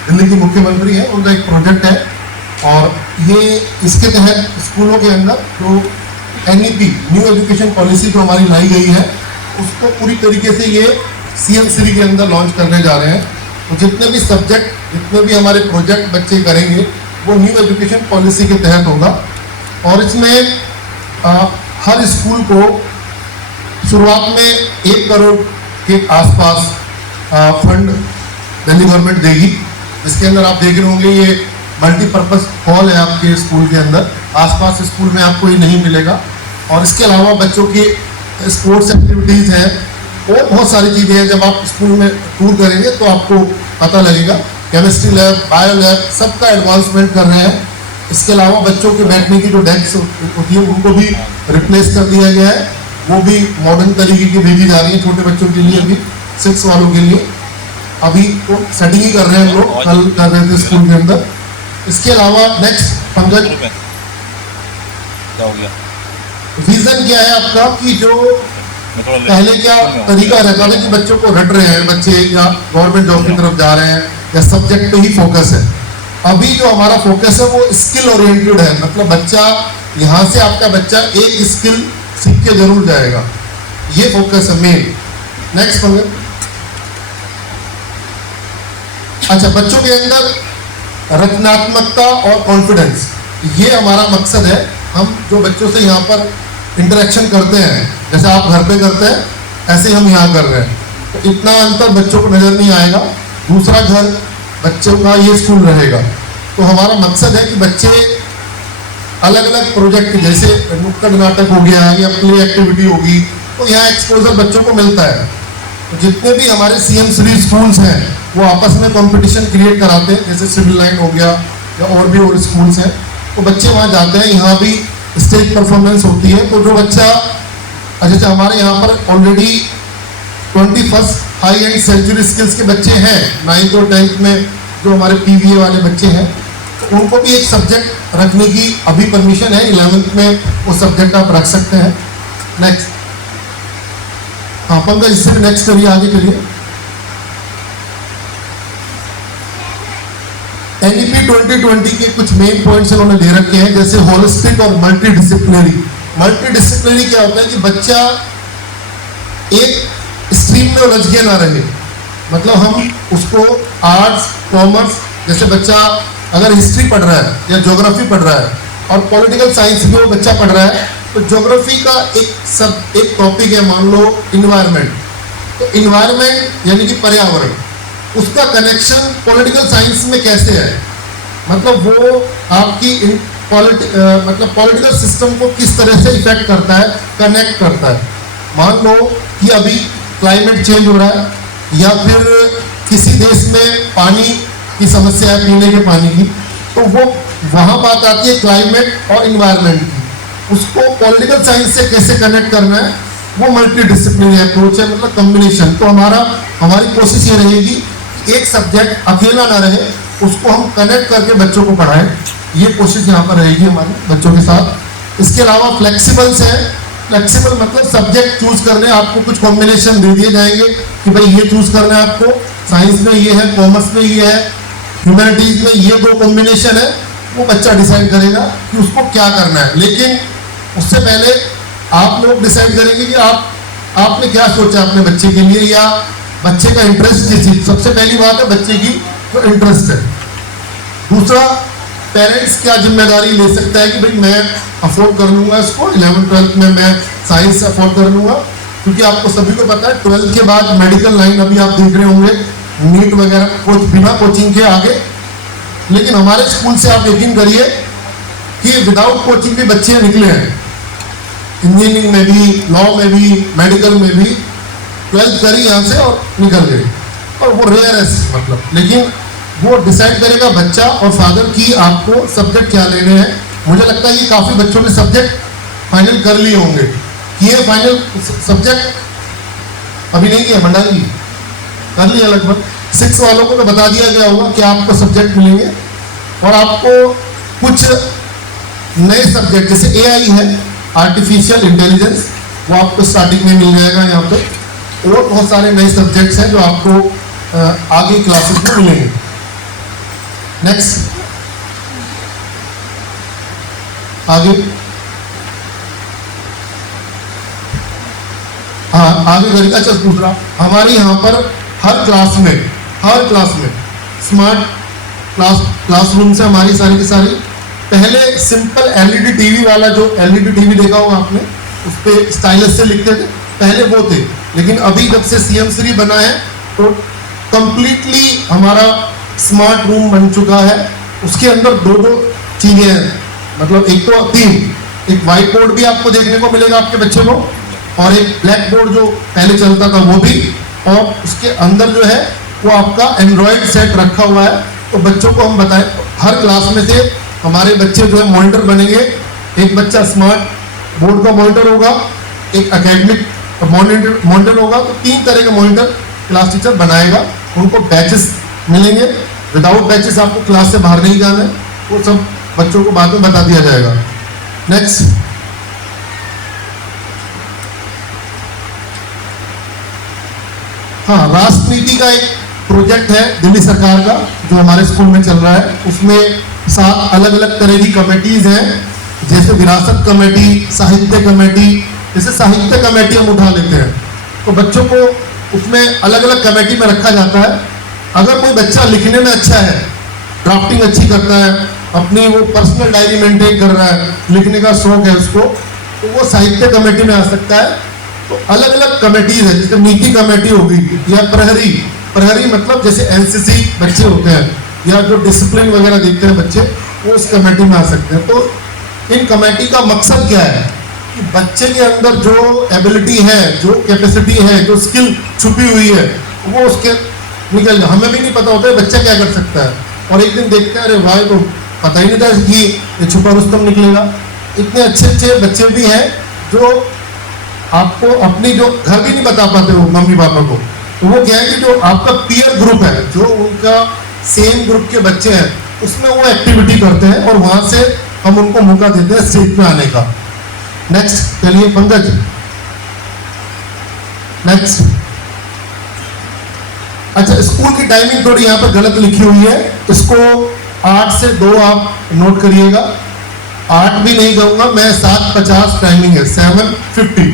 दिल्ली की मुख्यमंत्री है उनका एक प्रोजेक्ट है, और ये इसके तहत स्कूलों के अंदर जो NEP न्यू एजुकेशन पॉलिसी जो हमारी लाई गई है, उसको पूरी तरीके से ये CMCB के अंदर लॉन्च करने जा रहे हैं। तो जितने भी सब्जेक्ट, जितने भी हमारे प्रोजेक्ट बच्चे करेंगे, वो न्यू एजुकेशन पॉलिसी के तहत होगा। और इसमें हर स्कूल को शुरुआत में 1 करोड़ के आसपास फंड दिल्ली गवर्नमेंट देगी, जिसके अंदर आप देख रहे होंगे ये मल्टीपर्पज़ हॉल है आपके स्कूल के अंदर। आसपास स्कूल में आपको ये नहीं मिलेगा। और इसके अलावा बच्चों की स्पोर्ट्स एक्टिविटीज़ हैं और बहुत सारी चीज़ें हैं। जब आप स्कूल में टूर करेंगे तो आपको पता लगेगा। केमिस्ट्री लैब, बायो लैब, सबका एडवांसमेंट कर रहे हैं। इसके अलावा बच्चों के बैठने की जो डेस्क होती है उनको भी रिप्लेस कर दिया गया है, वो भी मॉडर्न तरीके की भेजी जा रही है छोटे बच्चों के लिए। अभी 6 वालों के लिए अभी तो सेटिंग ही कर रहे हैं हम लोग, कल कर रहे थे स्कूल के अंदर। इसके अलावा नेक्स्ट पंकज, विजन क्या है आपका कि जो पहले क्या तरीका रहता था कि बच्चों को रट रहे हैं बच्चे या गवर्नमेंट जॉब की तरफ जा रहे हैं या सब्जेक्ट पे ही फोकस है। अभी जो हमारा फोकस है वो स्किल ओरिएंटेड है। मतलब बच्चा यहाँ से, आपका बच्चा एक स्किल सीख के जरूर जाएगा, ये फोकस है मेन। नेक्स्ट पंकज। अच्छा, बच्चों के अंदर रचनात्मकता और कॉन्फिडेंस, ये हमारा मकसद है। हम जो बच्चों से यहाँ पर इंटरेक्शन करते हैं, जैसे आप घर पे करते हैं, ऐसे हम यहाँ कर रहे हैं, तो इतना अंतर बच्चों को नज़र नहीं आएगा। दूसरा घर बच्चों का ये स्कूल रहेगा। तो हमारा मकसद है कि बच्चे अलग अलग प्रोजेक्ट, जैसे नुक्कड़ नाटक हो गया या प्ले एक्टिविटी होगी, तो यहाँ एक्सपोजर बच्चों को मिलता है। तो जितने भी हमारे CMCB स्कूल्स हैं वो आपस में कंपटीशन क्रिएट कराते हैं, जैसे सिविल लाइन हो गया या और भी और स्कूल्स हैं, तो बच्चे वहाँ जाते हैं। यहाँ भी स्टेज परफॉर्मेंस होती है। तो जो बच्चा, जैसे हमारे यहाँ पर already 21st high end century skills के बच्चे हैं 9th और 10th में, जो हमारे PVA वाले बच्चे हैं, तो उनको भी एक सब्जेक्ट रखने की अभी परमिशन है। 11th में वो सब्जेक्ट आप रख सकते हैं। नेक्स्ट, हाँ पंकज, इससे भी नेक्स्ट करिए, आगे चलिए। NEP 2020 के कुछ मेन पॉइंट्स इन्होंने दे रखे हैं, जैसे होलिस्टिक और मल्टीडिसिप्लिनरी। मल्टीडिसिप्लिनरी क्या होता है कि बच्चा एक स्ट्रीम में उलझ के ना रहे। मतलब हम उसको आर्ट्स, कॉमर्स, जैसे बच्चा अगर हिस्ट्री पढ़ रहा है या ज्योग्राफी पढ़ रहा है और पॉलिटिकल साइंस भी वो बच्चा पढ़ रहा है, तो ज्योग्राफी का एक टॉपिक है, मान लो इन्वायरमेंट। तो इन्वायरमेंट यानी कि पर्यावरण, उसका कनेक्शन पॉलिटिकल साइंस में कैसे है, मतलब वो आपकी पॉलिटिकल सिस्टम को किस तरह से इफेक्ट करता है, कनेक्ट करता है। मान लो कि अभी क्लाइमेट चेंज हो रहा है या फिर किसी देश में पानी की समस्या है, पीने के पानी की, तो वो वहाँ बात आती है क्लाइमेट और इन्वायरमेंट की। उसको पॉलिटिकल साइंस से कैसे कनेक्ट करना है, वो मल्टीडिसिप्लिनरी अप्रोच है, मतलब कॉम्बिनेशन। तो हमारी कोशिश ये रहेगी कि एक सब्जेक्ट अकेला ना रहे, उसको हम कनेक्ट करके बच्चों को पढ़ाएं। ये कोशिश यहाँ पर रहेगी हमारे बच्चों के साथ। इसके अलावा फ्लेक्सिबल्स है। फ्लेक्सिबल मतलब सब्जेक्ट चूज करने, आपको कुछ कॉम्बिनेशन दे दिए जाएंगे कि भाई ये चूज करना है आपको, साइंस में ये है, कॉमर्स में ये है, ह्यूमैनिटीज में ये 2 कॉम्बिनेशन है। वो बच्चा डिसाइड करेगा कि उसको क्या करना है। लेकिन उससे पहले आप लोग डिसाइड करेंगे कि आपने क्या सोचा अपने बच्चे के लिए, या बच्चे का इंटरेस्ट किस चीज। सबसे पहली बात है बच्चे की जो इंटरेस्ट है। दूसरा, पेरेंट्स क्या जिम्मेदारी ले सकता है कि भाई मैं अफोर्ड कर लूँगा इसको, 11th-12th में मैं साइंस अफोर्ड कर लूँगा, क्योंकि आपको सभी को पता है 12th के बाद मेडिकल लाइन अभी आप देख रहे होंगे, नीट वगैरह बिना कोचिंग के आगे। लेकिन हमारे स्कूल से आप यकीन करिए कि विदाउट कोचिंग भी बच्चे निकले हैं। इंजीनियरिंग में भी, लॉ में भी, मेडिकल में भी 12th करी यहाँ से और निकल गए, और वो रेयर है मतलब। लेकिन वो डिसाइड करेगा बच्चा और फादर की आपको सब्जेक्ट क्या लेने हैं। मुझे लगता है कि काफ़ी बच्चों ने सब्जेक्ट फाइनल कर लिए होंगे। किए फाइनल सब्जेक्ट अभी नहीं किया भंडारी जी, कर लिया लगभग। 6 वालों को तो बता दिया गया होगा कि आपको सब्जेक्ट मिलेंगे, और आपको कुछ नए सब्जेक्ट जैसे AI है, आर्टिफिशियल इंटेलिजेंस, वो आपको स्टार्टिंग में मिल जाएगा यहाँ पे, और बहुत सारे नए सब्जेक्ट्स हैं जो आपको आगे क्लासेस में मिलेंगे। नेक्स्ट आगे, हाँ आगे करिए। अच्छा दूसरा, हमारे यहाँ पर हर क्लास में स्मार्ट क्लासरूम से हमारी सारी की सारी, पहले सिंपल LED टीवी वाला, जो LED टीवी देखा होगा आपने, उस पर स्टाइलस से लिखते थे, पहले वो थे। लेकिन अभी जब से CM श्री बना है तो कंप्लीटली हमारा स्मार्ट रूम बन चुका है। उसके अंदर 2 चीज़ें हैं, मतलब एक तो 3, एक वाइट बोर्ड भी आपको देखने को मिलेगा आपके बच्चे को, और एक ब्लैक बोर्ड जो पहले चलता था वो भी, और उसके अंदर जो है वो आपका एंड्रॉयड सेट रखा हुआ है। तो बच्चों को हम बताएं, हर क्लास में से हमारे बच्चे जो है मॉनिटर बनेंगे। एक बच्चा स्मार्ट बोर्ड का मॉनिटर होगा, एक एकेडमिक मॉनिटर होगा। तो 3 तरह के मॉनिटर क्लास टीचर बनाएगा। उनको बैचेस मिलेंगे, विदाउट बैचेस आपको क्लास से बाहर नहीं जाना है, वो सब बच्चों को बाद में बता दिया जाएगा। नेक्स्ट, हाँ, राष्ट्रनीति का एक प्रोजेक्ट है दिल्ली सरकार का जो हमारे स्कूल में चल रहा है। उसमें 7 अलग अलग तरह की कमेटीज हैं, जैसे विरासत कमेटी, साहित्य कमेटी। जैसे साहित्य कमेटी हम उठा लेते हैं तो बच्चों को उसमें अलग अलग कमेटी में रखा जाता है। अगर कोई बच्चा लिखने में अच्छा है, ड्राफ्टिंग अच्छी करता है, अपनी वो पर्सनल डायरी मेंटेन कर रहा है, लिखने का शौक है उसको, तो वो साहित्य कमेटी में आ सकता है। तो अलग अलग कमेटीज है, जैसे नीति कमेटी होगी, या प्रहरी मतलब जैसे NCC बच्चे होते हैं, या जो डिसिप्लिन वगैरह देखते हैं बच्चे, वो उस कमेटी में आ सकते हैं। तो इन कमेटी का मकसद क्या है कि बच्चे के अंदर जो एबिलिटी है, जो कैपेसिटी है, जो स्किल छुपी हुई है, वो उसके निकल जाए। हमें भी नहीं पता होता है बच्चा क्या कर सकता है, और एक दिन देखते हैं अरे भाई तो पता ही नहीं था कि ये छुपा रुस्तम निकलेगा। इतने अच्छे अच्छे बच्चे भी हैं जो आपको अपनी जो घर भी नहीं बता पाते वो मम्मी पापा को। तो वो क्या है कि जो आपका पीयर ग्रुप है, जो उनका सेम ग्रुप के बच्चे हैं, उसमें वो एक्टिविटी करते हैं, और वहाँ से हम उनको मौका देते हैं स्टेज पे आने का। नेक्स्ट चलिए पंकज, नेक्स्ट। अच्छा, स्कूल की टाइमिंग थोड़ी यहाँ पर गलत लिखी हुई है, इसको 8 से 2 आप नोट करिएगा। 8 भी नहीं कहूँगा मैं, 7:50 टाइमिंग है, 7:50,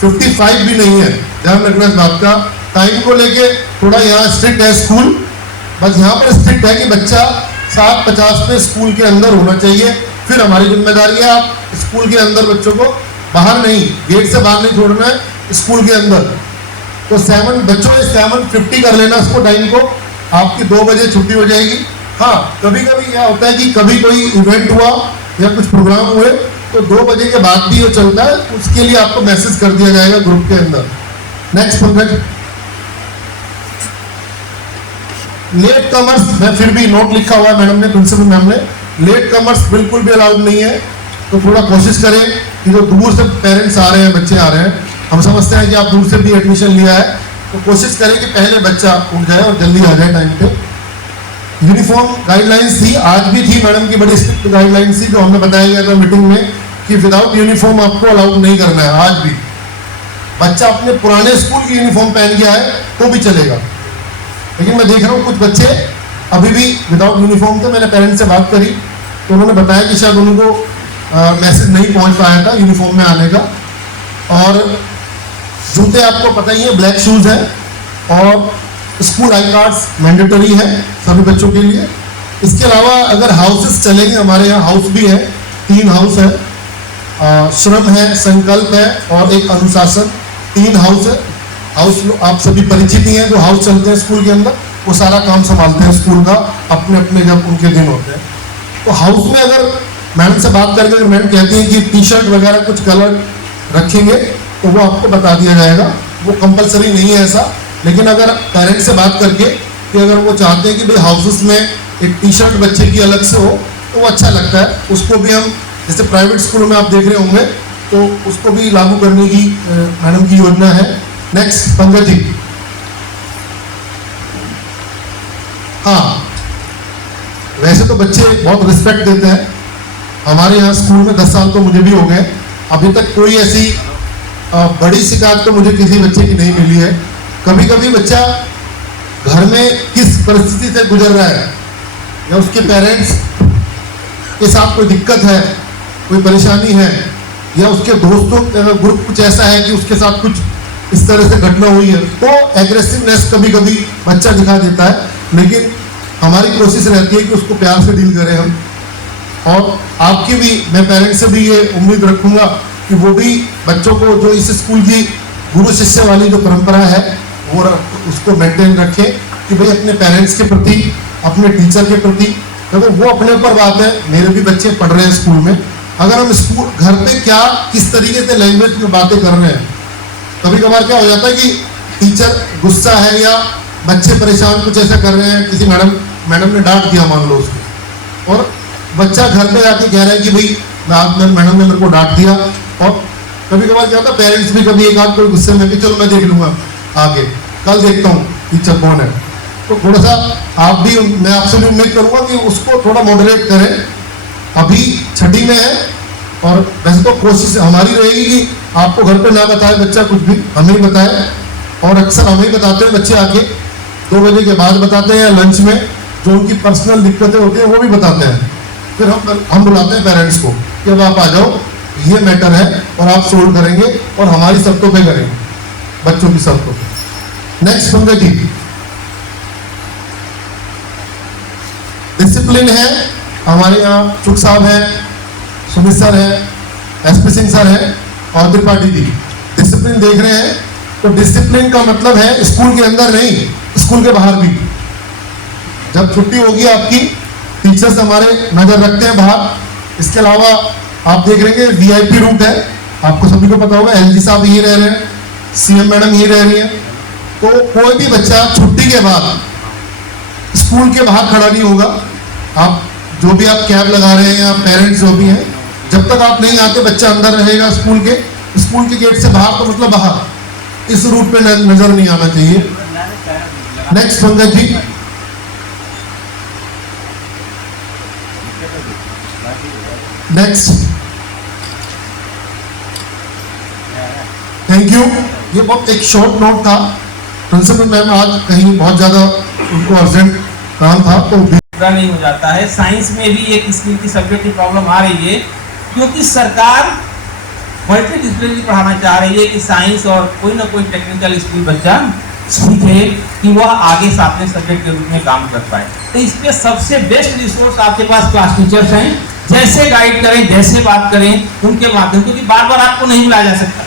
55 भी नहीं है। ध्यान रखना इस बात का, टाइम को लेके थोड़ा यहाँ स्ट्रिक्ट है स्कूल। बस यहाँ पर स्ट्रिक्ट है कि बच्चा 7:50 पे स्कूल के अंदर होना चाहिए। फिर हमारी जिम्मेदारी है आप स्कूल के अंदर बच्चों को बाहर नहीं, गेट से बाहर नहीं छोड़ना है, स्कूल के अंदर। तो 7:50 कर लेना उसको टाइम को, आपकी 2 बजे छुट्टी हो जाएगी। हाँ, कभी कभी क्या होता है कि कभी कोई इवेंट हुआ या कुछ प्रोग्राम हुए तो 2 बजे के बाद भी वो चलता है, उसके लिए आपको मैसेज कर दिया जाएगा ग्रुप के अंदर। नेक्स्ट पंकज, लेट कमर्स में फिर भी नोट लिखा हुआ है मैडम ने, प्रिंसिपल मैम ने, लेट कमर्स बिल्कुल भी अलाउड नहीं है। तो थोड़ा कोशिश करें कि जो दूर से पेरेंट्स आ रहे हैं, बच्चे आ रहे हैं, हम समझते हैं कि आप दूर से भी एडमिशन लिया है, तो कोशिश करें कि पहले बच्चा उठ जाए और जल्दी आ जाए टाइम पे। यूनिफॉर्म गाइडलाइंस थी, आज भी थी मैडम की बड़ी स्ट्रिक्ट गाइडलाइंस थी, जो हमें बताया गया था मीटिंग में कि विदाउट यूनिफॉर्म आपको अलाउड नहीं करना है। आज भी बच्चा अपने पुराने स्कूल की यूनिफॉर्म पहन के आए तो भी चलेगा, लेकिन मैं देख रहा हूँ कुछ बच्चे अभी भी विदाउट यूनिफॉर्म थे। मैंने पेरेंट्स से बात करी तो उन्होंने बताया कि शायद उनको मैसेज नहीं पहुँच पाया था यूनिफॉर्म में आने का। और जूते आपको पता ही है, ब्लैक शूज़ है, और स्कूल आई कार्ड्स मैंडेटरी है सभी बच्चों के लिए। इसके अलावा अगर हाउसेस चलेंगे, हमारे यहाँ हाउस भी है, 3 हाउस है, श्रम है, संकल्प है और एक अनुशासन, 3 हाउस है। हाउस आप सभी परिचित ही हैं, जो हाउस चलते हैं स्कूल के अंदर, वो सारा काम संभालते हैं स्कूल का, अपने अपने जब उनके दिन होते हैं। तो हाउस में अगर मैडम से बात करके अगर मैडम कहती हैं कि टी शर्ट वगैरह कुछ कलर रखेंगे तो वो आपको बता दिया जाएगा, वो कंपलसरी नहीं है ऐसा। लेकिन अगर पेरेंट्स से बात करके कि अगर वो चाहते हैं कि भाई हाउसेस में एक टी शर्ट बच्चे की अलग से हो तो वो अच्छा लगता है, उसको भी हम जैसे प्राइवेट स्कूलों में आप देख रहे होंगे तो उसको भी लागू करने की मैडम की योजना है। नेक्स्ट पंकज जी। हाँ, वैसे तो बच्चे बहुत रिस्पेक्ट देते हैं, हमारे यहाँ स्कूल में 10 साल तो मुझे भी हो गए, अभी तक कोई ऐसी बड़ी शिकायत तो मुझे किसी बच्चे की नहीं मिली है। कभी कभी बच्चा घर में किस परिस्थिति से गुजर रहा है या उसके पेरेंट्स के साथ कोई दिक्कत है, कोई परेशानी है, या उसके दोस्तों ग्रुप कुछ ऐसा है कि उसके साथ कुछ इस तरह से घटना हुई है, तो एग्रेसिवनेस कभी कभी बच्चा दिखा देता है। लेकिन हमारी कोशिश रहती है कि उसको प्यार से डील करें हम, और आपकी भी, मैं पेरेंट्स से भी ये उम्मीद रखूंगा कि वो भी बच्चों को जो इस स्कूल की गुरु शिष्य वाली जो परंपरा है वो उसको मेंटेन रखें कि भाई अपने पेरेंट्स के प्रति, अपने टीचर के प्रति, देखो वो अपने ऊपर बात है। मेरे भी बच्चे पढ़ रहे हैं स्कूल में, अगर हम स्कूल घर पे क्या किस तरीके से लैंग्वेज में बातें कर रहे हैं, कभी कभार क्या हो जाता है कि टीचर गुस्सा है या बच्चे परेशान कुछ ऐसा कर रहे हैं, किसी मैडम ने डांट दिया मान लो उसको, और बच्चा घर पे आके कह रहा है कि भाई मैडम ने मेरे को डांट दिया। और कभी कभार क्या होता है पेरेंट्स भी कभी एक आध कोई गुस्से में कि चलो मैं देख लूंगा आगे, कल देखता हूँ टीचर कौन है। तो थोड़ा सा आप भी, मैं आपसे भी उम्मीद करूंगा कि उसको थोड़ा मॉडरेट करें। अभी छठी में है और वैसे तो कोशिश हमारी रहेगी कि आपको घर पे ना बताए बच्चा कुछ भी, हमें ही बताए, और अक्सर हमें ही बताते हैं बच्चे आके 2 बजे के बाद बताते हैं, या लंच में जो उनकी पर्सनल दिक्कतें होती हैं वो भी बताते हैं। फिर हम बुलाते हैं पेरेंट्स को कि अब आप आ जाओ, ये मैटर है और आप सोल्व करेंगे और हमारी शर्तों पे करेंगे, बच्चों की शर्तों पे। नेक्स्ट पंकज जी। डिसिप्लिन है हमारे यहाँ, चुक साहब हैं, सुमित सर हैं, एसपी सिंह सर हैं और त्रिपाठी जी। डिसिप्लिन देख रहे हैं तो डिसिप्लिन का मतलब है स्कूल के अंदर नहीं, स्कूल के बाहर भी। जब छुट्टी होगी आपकी, टीचर्स हमारे नजर रखते हैं बाहर। इसके अलावा आप देख रहे हैं वीआईपी रूट है, आपको सभी को पता होगा, एलजी साहब यही रह रहे हैं, सीएम मैडम यही रह रही हैं। तो कोई भी बच्चा छुट्टी के बाद स्कूल के बाहर खड़ा नहीं होगा। आप जो भी आप कैब लगा रहे हैं या पेरेंट्स जो भी हैं, जब तक आप नहीं आते बच्चा अंदर रहेगा स्कूल के गेट से बाहर, तो मतलब बाहर, इस रूट पे नजर नहीं आना चाहिए। Next Pankaj ji. Next, thank you. ये बहुत एक शॉर्ट नोट था, प्रिंसिपल मैम आज कहीं बहुत ज्यादा उनको अर्जेंट काम था तो पूरा नहीं हो जाता है। साइंस में भी एक स्किल की सब्जेक्ट की प्रॉब्लम आ रही है, क्योंकि सरकार मल्टी डिसिप्लिनरी पढ़ाना चाह रही है कि साइंस और कोई ना कोई टेक्निकल स्किल बच्चा सीखे कि वह आगे साथ में सब्जेक्ट के रूप में काम कर पाए। तो इसके सबसे बेस्ट रिसोर्स आपके पास क्लास टीचर्स हैं, जैसे गाइड करें, जैसे बात करें उनके माध्यम, क्योंकि बार बार आपको नहीं बुलाया जा सकता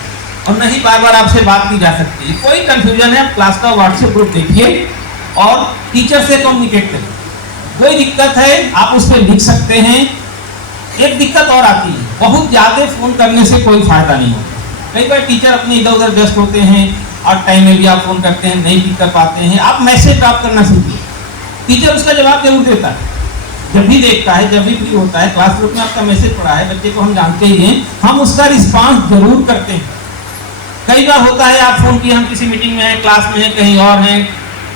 और नहीं बार बार आपसे बात की जा सकती है। कोई कंफ्यूजन है, क्लास का व्हाट्सएप ग्रुप देखिए और टीचर से कम्युनिकेट करिए। कोई दिक्कत है आप उस पर लिख सकते हैं। एक दिक्कत और आती है, बहुत ज़्यादा फ़ोन करने से कोई फायदा नहीं होता। कई बार टीचर अपने इधर उधर व्यस्त होते हैं और टाइम में भी आप फ़ोन करते हैं, नहीं पिक कर पाते हैं। आप मैसेज ड्रॉप करना सीखिए, टीचर उसका जवाब जरूर देता है, जब भी देखता है, जब भी फ्री होता है। क्लास ग्रुप में आपका मैसेज पड़ा है, बच्चे को हम जानते ही हैं, हम उसका रिस्पांस जरूर करते हैं। कई बार होता है आप फ़ोन किए, हम किसी मीटिंग में हैं, क्लास में हैं, कहीं और हैं,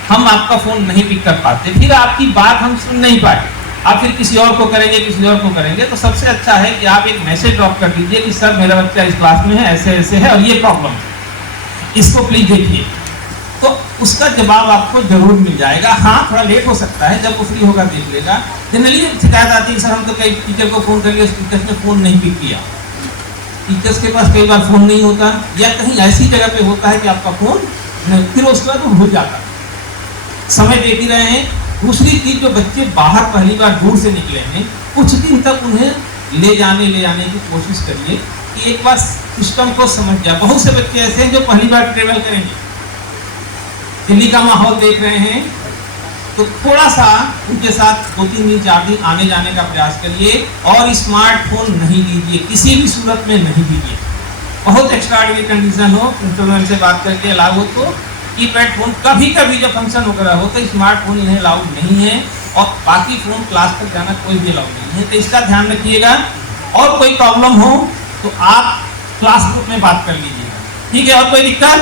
हम आपका फ़ोन नहीं पिक कर पाते, फिर आपकी बात हम सुन नहीं पाए, आप फिर किसी और को करेंगे, किसी और को करेंगे। तो सबसे अच्छा है कि आप एक मैसेज ड्रॉप कर दीजिए कि सर मेरा बच्चा इस क्लास में है, ऐसे ऐसे है और ये प्रॉब्लम है, इसको प्लीज देखिए, तो उसका जवाब आपको जरूर मिल जाएगा। हाँ, थोड़ा लेट हो सकता है, जब वो फ्री होगा देख लेगा। जनरली शिकायत आती है सर हम तो कई टीचर को फ़ोन कर लिया, टीचर्स ने फ़ोन नहीं पिक किया। टीचर्स के पास कई बार फ़ोन नहीं होता या कहीं ऐसी जगह पे होता है कि आपका फ़ोन, फिर उसके बाद वो भूल जाता है। समय दे ही रहे हैं। दूसरी चीज़, जो बच्चे बाहर पहली बार दूर से निकले हैं, कुछ दिन तक उन्हें ले जाने की कोशिश करिए कि एक बार सिस्टम को समझ जाए। बहुत से बच्चे ऐसे हैं जो पहली बार ट्रेवल करेंगे, दिल्ली का माहौल देख रहे हैं, तो थोड़ा सा उनके साथ 2-3 दिन 4 दिन आने जाने का प्रयास करिए और स्मार्टफोन नहीं दीजिए, किसी भी सूरत में नहीं दीजिए। बहुत एक्स्ट्राऑर्डिनरी कंडीशन हो, इंस्टॉलमेंट से बात करके अलाउ हो तो कीपैड फोन, कभी कभी जब फंक्शन वगैरह हो तो स्मार्टफोन इन्हें अलाउड नहीं है और बाकी फोन क्लास तक जाना कोई भी अलाउड नहीं है, तो इसका ध्यान रखिएगा। और कोई प्रॉब्लम हो तो आप क्लास ग्रुप में बात कर लीजिएगा, ठीक है। और कोई दिक्कत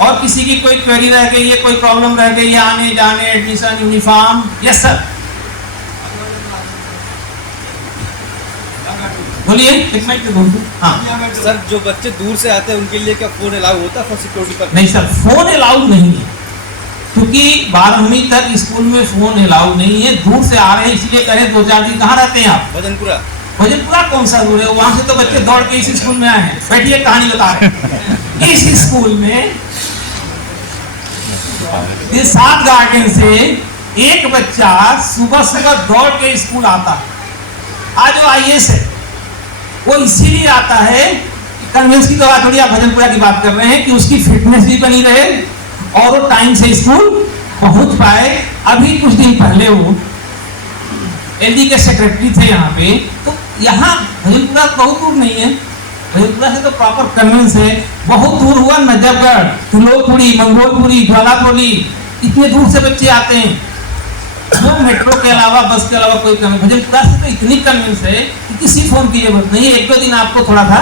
और किसी की कोई क्वेरी रह गई है, कोई प्रॉब्लम रह गई है आने जाने, एडमिशन, यूनिफॉर्म? यस सर, बोलिए। एक मिनट बोलूँ। हाँ सर, जो बच्चे दूर से आते हैं उनके लिए क्या फोन अलाउ होता है फॉर सिक्योरिटी पर? नहीं सर, फोन अलाउड नहीं है, क्योंकि 12वीं तक स्कूल में फोन अलाउड नहीं है। दूर से आ रहे हैं इसलिए करें 2-4 दिन। कहाँ रहते हैं आप? भजनपुरा। भजनपुरा कौन सा दूर है? वहां से तो बच्चे दौड़ के इस स्कूल में आए हैं। बैठिए, कहानी बता रहे। इस स्कूल में सात गार्डन से एक बच्चा सुबह सुबह दौड़ के स्कूल आता है। आज वो IAS है, वो इसीलिए आता है, कन्वेंस की तो बात थोड़ी, आप भजनपुरा की बात कर रहे हैं, कि उसकी फिटनेस भी बनी रहे और वो टाइम से स्कूल पहुंच पाए। अभी कुछ दिन पहले वो LD के सेक्रेटरी थे यहाँ पे, तो यहाँ भजनपुरा बहुत दूर नहीं है, भजनपुरा से तो प्रॉपर कन्वेंस है। बहुत दूर हुआ नजफगढ़, तुलोपुरी, मंगोलपुरी, ज्वालापुरी, इतने दूर से बच्चे आते हैं। वो मेट्रो के अलावा, बस के अलावा कोई कन्वेंस, भजनपुरा से तो इतनी कन्वेंस है कि किसी फोन की जरूरत नहीं है। 1-2 दिन आपको थोड़ा सा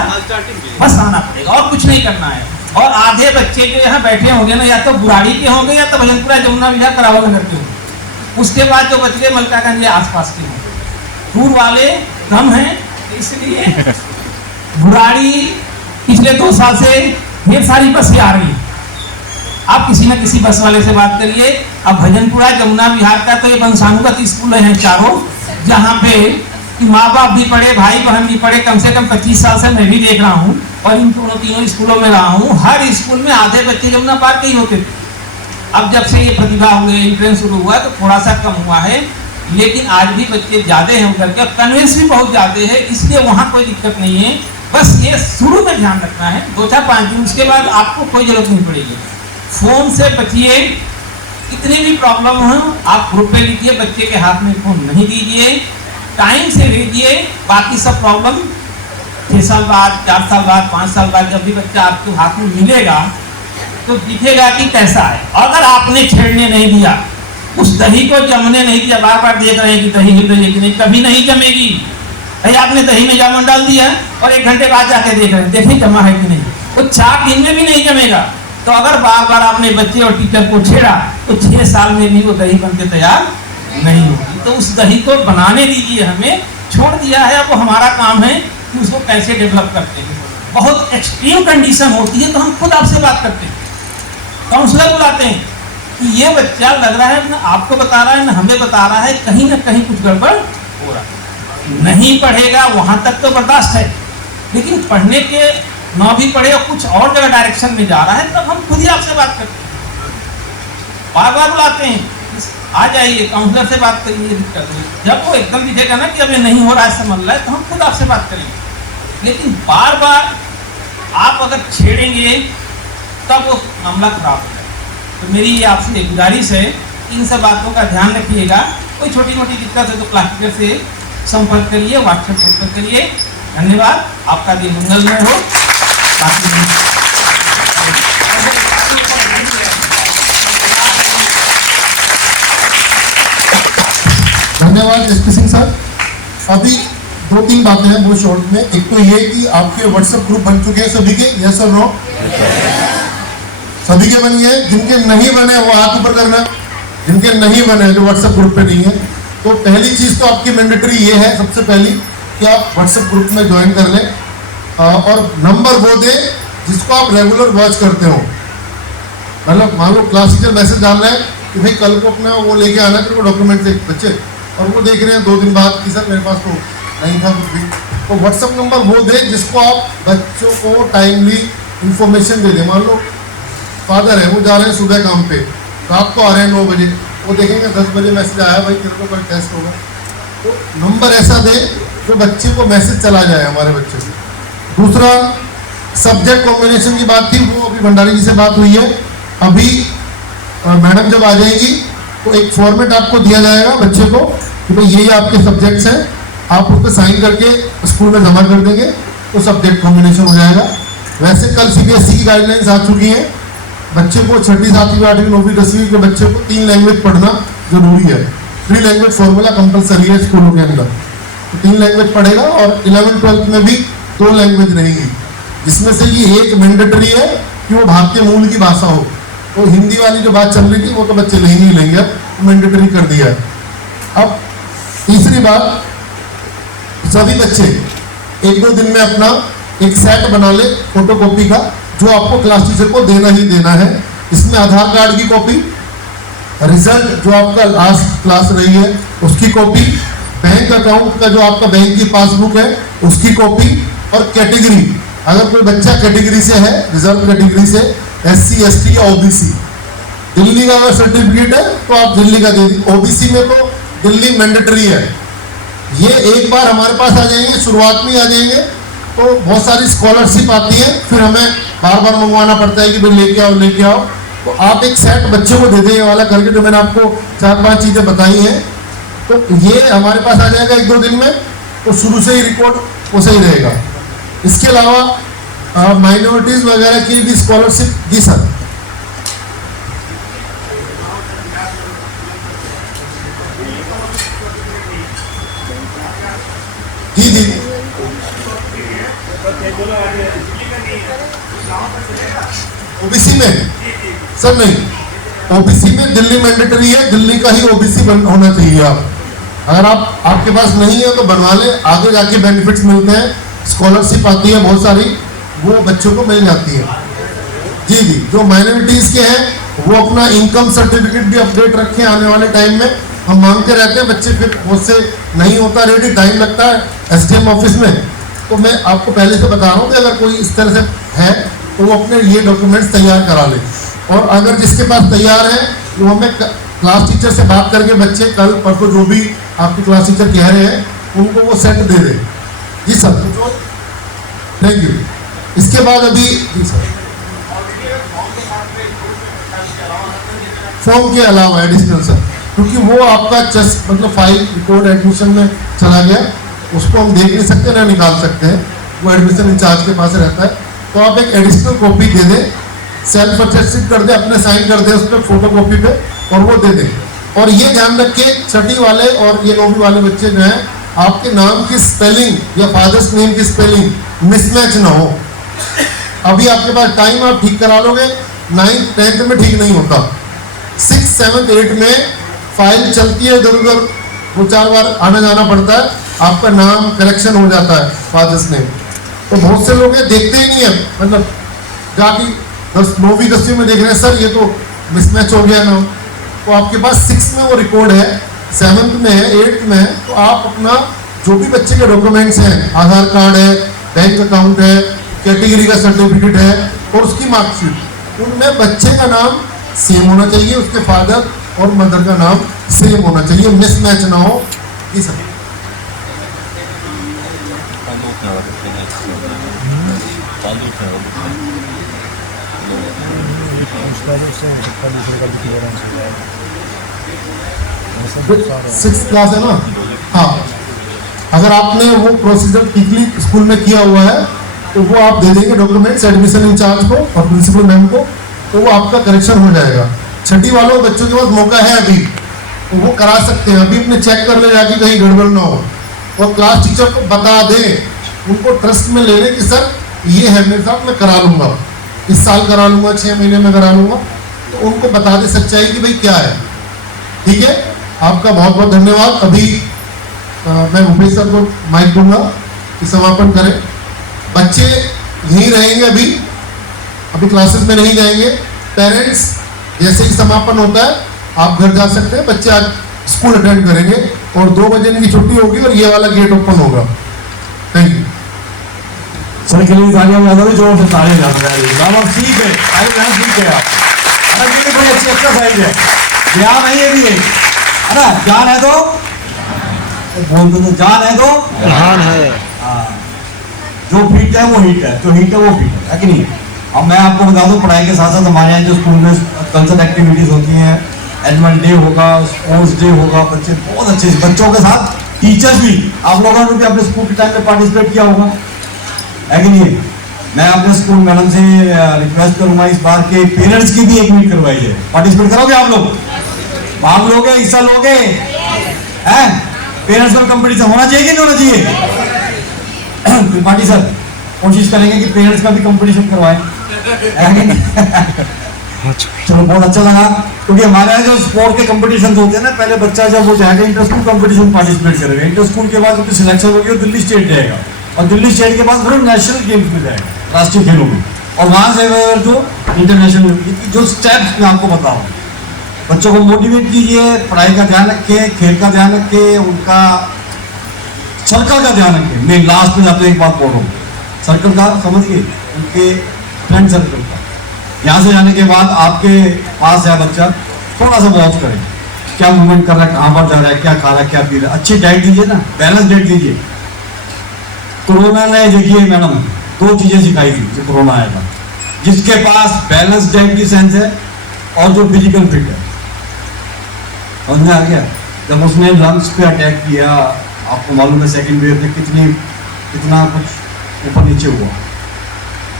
बस आना पड़ेगा और कुछ नहीं करना है। और आधे बच्चे जो यहाँ बैठे होंगे ना, या तो बुराड़ी के होंगे या तो भजनपुरा, जमुना विहार, करावल नगर के होंगे। उसके बाद जो बच गए मलकागंज या आसपास के होंगे। दूर वाले कम हैं, इसलिए बुराड़ी पिछले 2 साल से ढेर सारी बसें आ रही हैं। आप किसी न किसी बस वाले से बात करिए। अब भजनपुरा, जमुना विहार का तो ये वंशानुगत स्कूल हैं चारों, जहाँ पे माँ बाप भी पढ़े, भाई बहन भी पढ़े। कम से कम 25 साल से मैं भी देख रहा हूँ और इन तीनों स्कूलों में रहा हूँ। हर स्कूल में आधे बच्चे जमुना पार के ही होते थे। अब जब से ये प्रतिभा हुए, इंट्रेंस शुरू हुआ तो थोड़ा सा कम हुआ है, लेकिन आज भी बच्चे ज्यादा हैं उधर के, कन्वेंस भी बहुत ज्यादा है, इसलिए वहाँ कोई दिक्कत नहीं है। बस ये शुरू में ध्यान रखना है, 2-4-5 दिन, उसके बाद आपको कोई जरूरत नहीं पड़ेगी। फोन से बचिए, कितनी भी प्रॉब्लम हो आप ग्रुप पे लीजिए, बच्चे के हाथ में फोन नहीं दीजिए, टाइम से भेजिए। बाकी सब प्रॉब्लम 6 साल बाद, 4 साल बाद, 5 साल बाद जब भी बच्चा आपके हाथ में मिलेगा तो दिखेगा कि कैसा है। अगर आपने छेड़ने नहीं दिया, उस दही को जमने नहीं दिया, बार बार देख रहे हैं कि दही हिल रही है कि नहीं, कभी नहीं जमेगी। भाई आपने दही में जामुन डाल दिया और 1 घंटे बाद जाके देख रहे हैं, देखिए जमा है कि नहीं, वो 4 दिन में भी नहीं जमेगा। तो अगर बार बार आपने बच्चे और टीचर को छेड़ा तो 6 साल में भी वो दही बनके तैयार नहीं होगी। तो उस दही को बनाने दीजिए, हमें छोड़ दिया है, अब वो हमारा काम है कि उसको कैसे डेवलप करते हैं। बहुत एक्सट्रीम कंडीशन होती है तो हम खुद आपसे बात करते हैं, काउंसलर बुलाते हैं कि ये बच्चा लग रहा है, ना आपको बता रहा है ना हमें बता रहा है, कहीं ना कहीं कुछ गड़बड़ हो रहा है। नहीं पढ़ेगा वहां तक तो बर्दाश्त है, लेकिन पढ़ने के ना भी पढ़े और कुछ और जगह डायरेक्शन में जा रहा है, तब हम खुद ही आपसे बात करते हैं, बार बार बुलाते हैं, आ जाइए काउंसलर से बात करिए, दिक्कत नहीं। जब वो एकदम दिखेगा ना कि अब ये नहीं हो रहा है, समझ रहा है, तो हम खुद आपसे बात करेंगे। लेकिन बार बार आप अगर छेड़ेंगे तब वो मामला खराब हो जाएगा। तो मेरी ये आपसे एक गुजारिश है, इन सब बातों का ध्यान रखिएगा। कोई छोटी मोटी दिक्कत है तो क्लास टीचर से संपर्क करिए, व्हाट्सएप पर करिए। धन्यवाद, आपका दिन मंगलमय हो। धन्यवाद SP सिंह सर। अभी 2-3 बातें हैं बहुत शॉर्ट में। एक तो ये कि आपके व्हाट्सएप ग्रुप बन चुके हैं सभी के, यस और नो? सभी के बनी है। जिनके नहीं बने वो हाथ ऊपर करना, जिनके नहीं बने जो व्हाट्सएप ग्रुप पे नहीं है। तो पहली चीज तो आपकी मैंडेटरी ये है सबसे पहली कि आप व्हाट्सएप ग्रुप में ज्वाइन कर लें और नंबर वो दें जिसको आप रेगुलर वॉच करते हो। मतलब मान लो क्लास टीचर मैसेज डाल रहे हैं कि भाई कल को अपना वो लेके आना है, तो डॉक्यूमेंट से बच्चे, और वो देख रहे हैं 2 दिन बाद कि सर मेरे पास तो नहीं था कुछ भी, तो व्हाट्सएप नंबर वो दें जिसको आप बच्चों को टाइमली इंफॉर्मेशन दे दें। मान लो फादर है, वो जा रहे हैं सुबह काम पे, रात को आ रहे हैं 9 बजे, वो देखेंगे 10 बजे मैसेज आया भाई तेरे को कल टेस्ट होगा, तो नंबर ऐसा दे जो बच्चे को मैसेज चला जाए हमारे बच्चे को। दूसरा सब्जेक्ट कॉम्बिनेशन की बात थी, वो अभी भंडारी जी से बात हुई है। अभी मैडम जब आ जाएगी तो एक फॉर्मेट आपको दिया जाएगा बच्चे को कि भाई ये आपके सब्जेक्ट्स हैं, आप उस पर साइन करके स्कूल में जमा कर देंगे तो सब्जेक्ट कॉम्बिनेशन हो जाएगा। वैसे कल CBSE की गाइडलाइंस आ चुकी हैं, बच्चे को 6ठी 7वीं 8वीं 9वीं 10वीं के बच्चे को 3 लैंग्वेज पढ़ना जरूरी है। 3 लैंग्वेज फॉर्मूला कंपलसरी है स्कूलों के अंदर, तो 3 लैंग्वेज पढ़ेगा और 11th 12th में भी 2 लैंग्वेज रहेंगी, जिसमें से ये एक मैंडेटरी है कि वो भारतीय मूल की भाषा हो। तो हिंदी वाली जो बात चल रही थी वो तो बच्चे लेंगे ही लेंगे, अब मैंडेटरी कर दिया है। अब तीसरी बात, सभी बच्चे 1-2 दिन में अपना एक सेट बना ले फोटोकॉपी का, जो आपको क्लास टीचर को देना ही देना है। इसमें आधार कार्ड की कॉपी, रिजल्ट जो आपका लास्ट क्लास रही है उसकी कॉपी, बैंक अकाउंट का जो आपका बैंक की पासबुक है उसकी कॉपी, और कैटेगरी, अगर कोई बच्चा कैटेगरी से है, रिजर्व कैटेगरी से, SC ST या OBC, दिल्ली का अगर सर्टिफिकेट है तो आप दिल्ली का दे दीजिए। OBC में तो दिल्ली मैंडेटरी है। ये एक बार हमारे पास आ जाएंगे, शुरुआत में आ जाएंगे तो बहुत सारी स्कॉलरशिप आती है, फिर हमें बार बार मंगवाना पड़ता है कि भाई लेके आओ लेके आओ। तो आप एक सेट बच्चे को दे दें वाला करके, जो मैंने आपको 4-5 चीज़ें बताई हैं, तो ये हमारे पास आ जाएगा 1-2 दिन में, तो शुरू से ही रिकॉर्ड वो सही रहेगा। इसके अलावा माइनॉरिटीज़ वगैरह की भी स्कॉलरशिप, जी सर, जी जी OBC में सर नहीं, OBC में दिल्ली मैंडेटरी है, दिल्ली का ही OBC होना चाहिए। आप अगर आपके पास नहीं है तो बनवा ले, आगे जाके बेनिफिट्स मिलते हैं, स्कॉलरशिप आती है बहुत सारी, वो बच्चों को मिल जाती है। जी जी, जो माइनॉरिटीज़ के हैं वो अपना इनकम सर्टिफिकेट भी अपडेट रखें, आने वाले टाइम में हम मांगते रहते हैं बच्चे, फिर मुझसे नहीं होता रेडी, टाइम लगता है SDM ऑफिस में। तो मैं आपको पहले से बता रहा हूँ कि अगर कोई इस तरह से है तो वो अपने ये डॉक्यूमेंट्स तैयार करा ले, और अगर जिसके पास तैयार है वो हमें क्लास टीचर से बात करके बच्चे कल परसों जो भी आपके क्लास टीचर कह रहे हैं उनको वो सेट दे दे। जी सर, थैंक यू। इसके बाद अभी जी सर, फॉर्म के अलावा एडिशनल सर, क्योंकि वो आपका जस्ट मतलब फाइल रिकॉर्ड एडमिशन में चला गया, उसको हम देख नहीं सकते ना निकाल सकते हैं, वो एडमिशन इंचार्ज के पास रहता है। तो आप एक एडिशनल कॉपी दे दें, सेल्फ अटेस्टेड कर दे, अपने साइन कर दे उस पर फोटो कॉपी पे, और वो दे दें। और ये ध्यान रखिए 6ठी वाले और ये 9वीं वाले बच्चे जो हैं, आपके नाम की स्पेलिंग या फादर्स नेम की स्पेलिंग मिसमैच ना हो। अभी आपके पास टाइम, आप ठीक करा लोगे, 9th 10th में ठीक नहीं होता, 6th 7th 8th में फाइल चलती है इधर उधर, 2-4 बार आना जाना पड़ता है, आपका नाम करेक्शन हो जाता है फादर्स नेम। तो बहुत से लोग देखते ही नहीं है, मतलब जाके 9वीं 10वीं में देख रहे हैं सर ये तो मिसमैच हो गया ना। तो आपके पास 6th में वो रिकॉर्ड है, 7th में है, 8th में है, तो आप अपना जो भी बच्चे के डॉक्यूमेंट्स हैं, आधार कार्ड है, बैंक अकाउंट है, कैटेगरी का सर्टिफिकेट है और उसकी मार्कशीट, उनमें बच्चे का नाम सेम होना चाहिए, उसके फादर और मदर का नाम सेम होना चाहिए, मिसमैच ना हो। जी सर, सिक्स क्लास है ना, हाँ, अगर आपने वो प्रोसीजर क्विकली स्कूल में किया हुआ है तो वो आप दे देंगे डॉक्यूमेंट्स एडमिशन इंचार्ज को और प्रिंसिपल मैम को, तो वो आपका करेक्शन हो जाएगा। 6ठी वालों बच्चों के पास मौका है अभी, तो वो करा सकते हैं, अभी अपने चेक कर ले जाके कहीं गड़बड़ ना हो, और क्लास टीचर को बता दें, उनको ट्रस्ट में ले लें कि सर ये है मेरे साथ, मैं करा लूँगा, इस साल करा लूँगा, 6 महीने में करा लूँगा, तो उनको बता दें सच्चाई कि भाई क्या है। ठीक है, आपका बहुत बहुत धन्यवाद। अभी मैं भूपेश सर को माइक दूंगा कि समापन करें। बच्चे यहीं रहेंगे, अभी क्लासेस में नहीं जाएंगे। पेरेंट्स जैसे ही समापन होता है आप घर जा सकते हैं, बच्चे आज स्कूल अटेंड करेंगे और 2 बजे इनकी छुट्टी होगी और ये वाला गेट ओपन होगा। थैंक यू सर के लिए तालियां बजा दो, जोर से तालियां बजा दो। आप ठीक है, ठीक है, आप ये बड़ी अच्छी एक्सरसाइज है, ध्यान नहीं है भी है ना, जान है तो बोल दो, जान है तो ध्यान है, जो फिट है वो हिट है, जो हिट है वो फिट है कि नहीं। अब मैं आपको बता दूं, पढ़ाई के साथ साथ हमारे यहाँ जो स्कूल में कल्चरल एक्टिविटीज होती हैं, एनुअल डे होगा, स्पोर्ट्स डे होगा, बच्चे बहुत अच्छे से, बच्चों के साथ टीचर्स भी, आप लोगों ने भी अपने स्कूल के टाइम में पार्टिसिपेट किया होगा, है कि नहीं? मैं अपने स्कूल मैडम से रिक्वेस्ट करूंगा इस बार के पेरेंट्स की भी एक मीट करवाई है। पार्टिसिपेट करोगे आप लोग? भाग लोगे, हिस्सा लोगे? हैं? पेरेंट्स का कंपटीशन होना चाहिए कि नहीं होना चाहिए? त्रिपाठी सर कोशिश करेंगे कि पेरेंट्स का भी कंपटीशन करवाएं, है कि नहीं? चलो बहुत अच्छा लगा, क्योंकि हमारे यहाँ जो स्पोर्ट के कंपटीशन होते हैं ना, पहले बच्चा जब वो जाएगा इंटर स्कूल कंपटीशन पार्टिसिपेट करेगा, इंटर स्कूल के बाद उसकी सिलेक्शन होगी वो दिल्ली स्टेट जाएगा, और दिल्ली स्टेट के बाद फिर नेशनल गेम्स में जाएगा, राष्ट्रीय खेलों में, और वहाँ से जो इंटरनेशनल जो स्टेप्स मैं आपको बताऊँ, बच्चों को मोटिवेट कीजिए, पढ़ाई का ध्यान रखें, खेल का ध्यान रखें, उनका सर्कल का ध्यान रखें। मैं लास्ट में जाते एक बात बोल रहा हूँ, सर्कल का समझिए, उनके फ्रेंड सर्कल का। यहाँ से जाने के बाद आपके पास है बच्चा, थोड़ा सा वॉच करें, क्या मूवमेंट कर रहा है, कहाँ पर जा रहा है, क्या खा रहा है, क्या पी रहा है, अच्छी डाइट दीजिए ना, बैलेंस डाइट दीजिए। कोरोना ने देखिए मैडम 2 चीजें सिखाई थी जो कोरोना आया था, जिसके पास बैलेंस डाइट की सेंस है और जो फिजिकल फिट है, समझ में आ गया? जब उसने लंग्स पे अटैक किया, आपको मालूम है सेकेंड वेव में कितना कुछ ऊपर नीचे हुआ।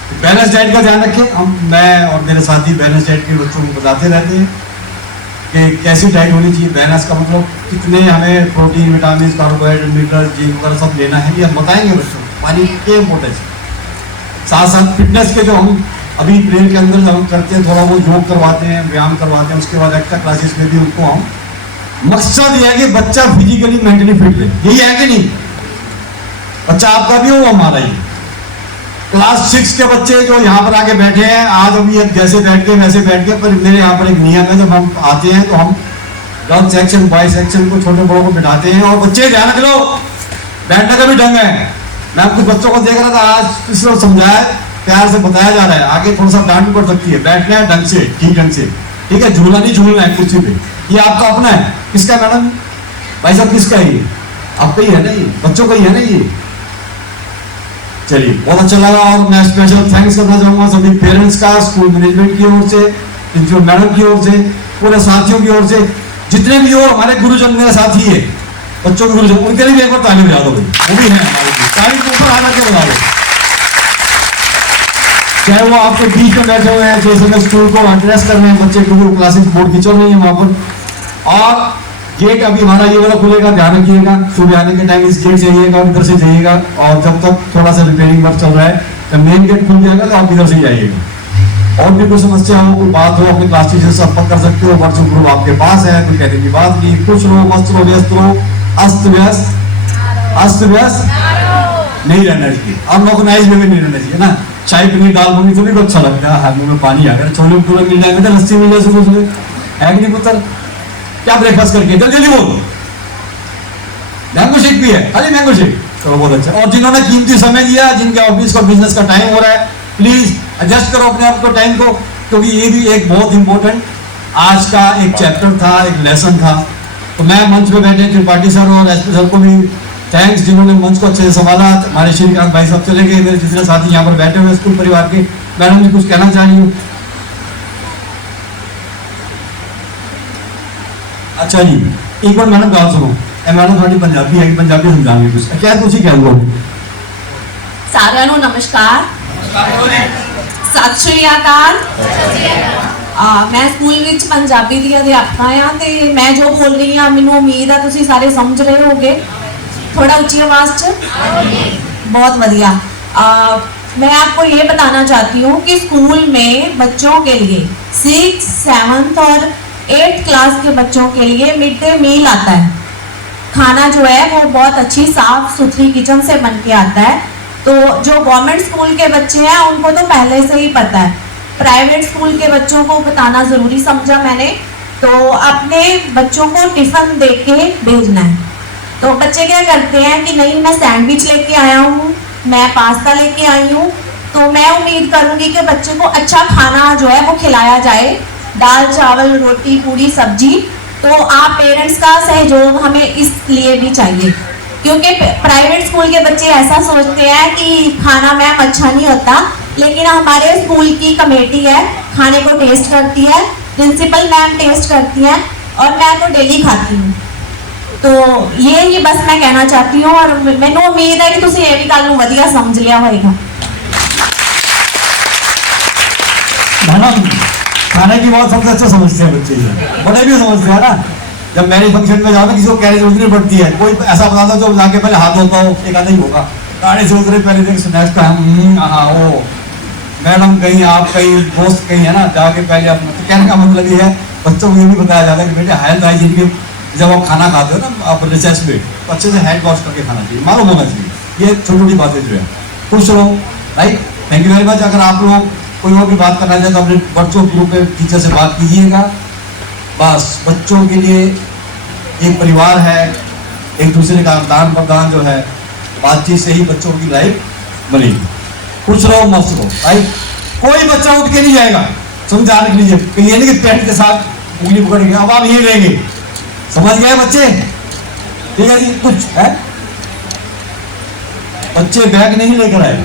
तो बैलेंस डाइट का ध्यान रखें। मैं और मेरे साथी बैलेंस डाइट के बच्चों को बताते रहते हैं कि कैसी डाइट होनी चाहिए। बैलेंस का मतलब कितने हमें protein, vitamin, carbohydrate, mineral, zinc वगैरह सब लेना है, ये हम बताएंगे बच्चों को, पानी के इम्पोर्टेंस। साथ साथ फिटनेस के जो हम अभी ट्रेन के अंदर हम करते हैं, थोड़ा वो योग करवाते हैं, व्यायाम करवाते हैं, उसके बाद एक्स्ट्रा क्लासेस में भी उनको हम, मकसद ये है कि बच्चा फिजिकली मेंटली फिट रहे, यही है कि नहीं? बच्चा आपका भी हो, हमारा ही। क्लास 6 के बच्चे जो यहाँ पर आके बैठे हैं आज, अभी जैसे बैठ के वैसे बैठ के, पर मेरे यहाँ पर एक नियम है, जब हम आते हैं तो हम गर्ल सेक्शन, बॉय सेक्शन को, छोटे बड़ों को बिठाते हैं, और बच्चे ध्यान रख लो, बैठने का भी ढंग है। मैं कुछ बच्चों को देख रहा था आज, किसी को समझाया, प्यार से बताया जा रहा है, आगे थोड़ा सा डांट पड़ सकती है, बैठना है ढंग से, ठीक ढंग से, ठीक है? झूला नहीं झूलना है कुर्सी पे। ये आपका अपना है, किसका मैडम? भाई साहब किसका है ये? आपका ही है ना, ये बच्चों का ही है ना ये। चलिए बहुत अच्छा लगा, और मैं स्पेशल थैंक्स करना चाहूंगा सभी पेरेंट्स का, स्कूल मैनेजमेंट की ओर से, प्रिंसिपल मैडम की ओर से, पूरे साथियों की ओर से, जितने भी हो हमारे गुरुजन मेरे साथी है, बच्चों के गुरुजन, उनके लिए भी एक बार ताली बजा दो भाई, वो भी है हमारे लिए, ताली के ऊपर आकर के बजा दो। चाहे वो आपके बीच में बैठे हुए हैं, जैसे मैं स्कूल को एड्रेस कर रहे हैं बच्चे, क्योंकि क्लासेस बोर्ड की चल रही है वहाँ पर, और गेट अभी हमारा ये वाला खुलेगा, ध्यान रखिएगा, सुबह आने के टाइम इस गेट से जाइएगा और इधर से जाइएगा, और जब तक थोड़ा सा रिपेयरिंग वर्क चल रहा है, जब मेन गेट खुल जाएगा तो आप इधर से जाइएगा। और भी कोई समस्या हो, कोई बात हो, अपने क्लास टीचर से संपर्क कर सकते हो, व्हाट्सएप ग्रुप आपके पास है, कोई कहने की बात नहीं। खुश रहो, मस्त रहो, व्यस्त रहो, अस्त व्यस्त नहीं रहना चाहिए, अनऑर्गेनाइज में भी नहीं रहना चाहिए ना। चाय पनीर दाल बनी तो भी अच्छा लगता है, मुंह में पानी आ गया, छोले भटूरे मिल जाएंगे तो लस्सी मिल जाए सुबह सुबह, है कि नहीं पुत्र? क्या ब्रेकफास्ट करके जल्दी बोल, मैंगो शेक भी है, खाली मैंगो शेक, चलो बहुत अच्छा। और जिन्होंने कीमती समय दिया, जिनके ऑफिस का बिजनेस का टाइम हो रहा है, प्लीज एडजस्ट करो अपने आप को, टाइम को, क्योंकि ये भी एक बहुत इंपॉर्टेंट आज का एक चैप्टर था, एक लेसन था। तो मैं मंच पे बैठे त्रिपाठी सर और एसपी सर को भी थैंक्स, जिन्होंने मंच को अच्छे से संभाला। हमारे श्रीकांत भाई साहब चले गए, मेरे जितने साथी यहाँ पर बैठे हुए स्कूल परिवार के, मैडम जी कुछ कहना चाह रही हूँ? अच्छा जी, एक बार मैडम गाल सुनो, मैडम थोड़ी पंजाबी है, पंजाबी समझाएंगे कुछ, क्या तुम कह दो? सारिਆਂ ਨੂੰ नमस्कार, सत श्री अकाल। मैं स्कूल विच पंजाबी दी अध्यापक हाँ, ते मैं जो बोल रही हाँ मैनूं उम्मीद है तुसीं सारे समझ रहे होगे, थोड़ा ऊंची आवाज च, बहुत बढ़िया। मैं आपको ये बताना चाहती हूँ कि स्कूल में बच्चों के लिए 6th, 7th और 8th क्लास के बच्चों के लिए मिड डे मील आता है। खाना जो है वो बहुत अच्छी साफ सुथरी किचन से बन के आता है। तो जो गवर्नमेंट स्कूल के बच्चे हैं उनको तो पहले से ही पता है, प्राइवेट स्कूल के बच्चों को बताना ज़रूरी समझा मैंने। तो अपने बच्चों को टिफ़िन दे के भेजना है। तो बच्चे क्या करते हैं कि नहीं मैं सैंडविच लेके आया हूँ, मैं पास्ता लेके आई हूँ, तो मैं उम्मीद करूँगी कि बच्चे को अच्छा खाना जो है वो खिलाया जाए, दाल चावल रोटी पूरी सब्जी। तो आप पेरेंट्स का सहयोग हमें इसलिए भी चाहिए, क्योंकि प्राइवेट स्कूल के बच्चे ऐसा सोचते हैं कि खाना मैम अच्छा नहीं होता, लेकिन हमारे स्कूल की कमेटी है खाने को टेस्ट करती है, प्रिंसिपल मैम टेस्ट करती हैं, और मैं तो डेली खाती हूँ। तो ये ही बस मैं कहना चाहती हूँ और मैंने उम्मीद है कि तुम ये भी कल वधिया समझ लिया होगा। मैडम खाने की बात सबसे अच्छा समझते हैं बच्चे, बड़े भी समझते हैं ना। जब मैरिज फंक्शन में जाओ ना, किसी को कैरेज उतरनी पड़ती है, कोई ऐसा बताता जो जाके पहले हाथ धोता हो, एक आधा ही होगा, गाड़ी से उतरे पहले देख स्नैक्स का हाँ वो मैडम कहीं आप कहीं दोस्त कहीं है ना, जाके पहले अपना। तो कहने का मतलब ये है बच्चों को ये भी बताया जाता है कि बेटे हेल्थ हाइजीन के जब आप खाना खाते हो ना आप रिसेस में, तो अच्छे से हैंड वॉश करके खाना चाहिए, मालूम होना चाहिए। ये छोटी छोटी बातें जो है। खुश रहो, right, thank you very much. अगर आप लोग कोई और भी बात करना चाहते तो अपने बच्चों ग्रुप के टीचर से बात कीजिएगा। बस बच्चों के लिए एक परिवार है, एक दूसरे का आदान प्रदान जो है, बातचीत से ही बच्चों की लाइफ बनेगी। खुश रहो, मस्त रहो, राइट। कोई बच्चा उठ के नहीं जाएगा, समझा रख लीजिए, ये नहीं कि पेट के साथ उंगली पकड़ के अब आप यही रहेंगे, समझ गए बच्चे? ठीक है जी। कुछ है बच्चे बैग नहीं लेकर आए,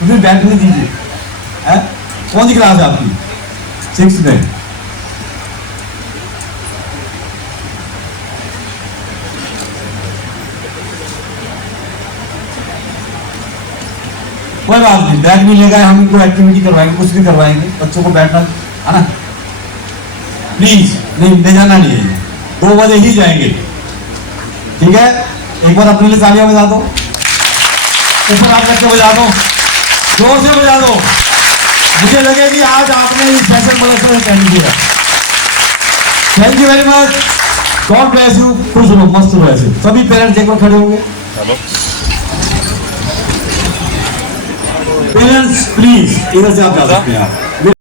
तुम्हें बैग नहीं दीजिए, है? कौन सी क्लास है आपकी? 6th में। कोई बात नहीं, बैग नहीं ले गए, हम इनको एक्टिविटी करवाएंगे, कुछ भी करवाएंगे, बच्चों को बैठना है ना। प्लीज नहीं ले जाना नहीं है, 2 बजे ही जाएंगे, ठीक है? एक बार अपने लिए तालियां बजा दो, ऊपर हाथ करके बजा दो, जोर से बजा दो, मुझे लगे कि आज आपने इस फैशन मदरसे में पहन दिया। Thank you very much, God bless you. खुश रहो, मस्त रहो ऐसे। सभी पेरेंट्स एक बार खड़े होंगे। पेरेंट्स प्लीज इधर से आप जा सकते हैं।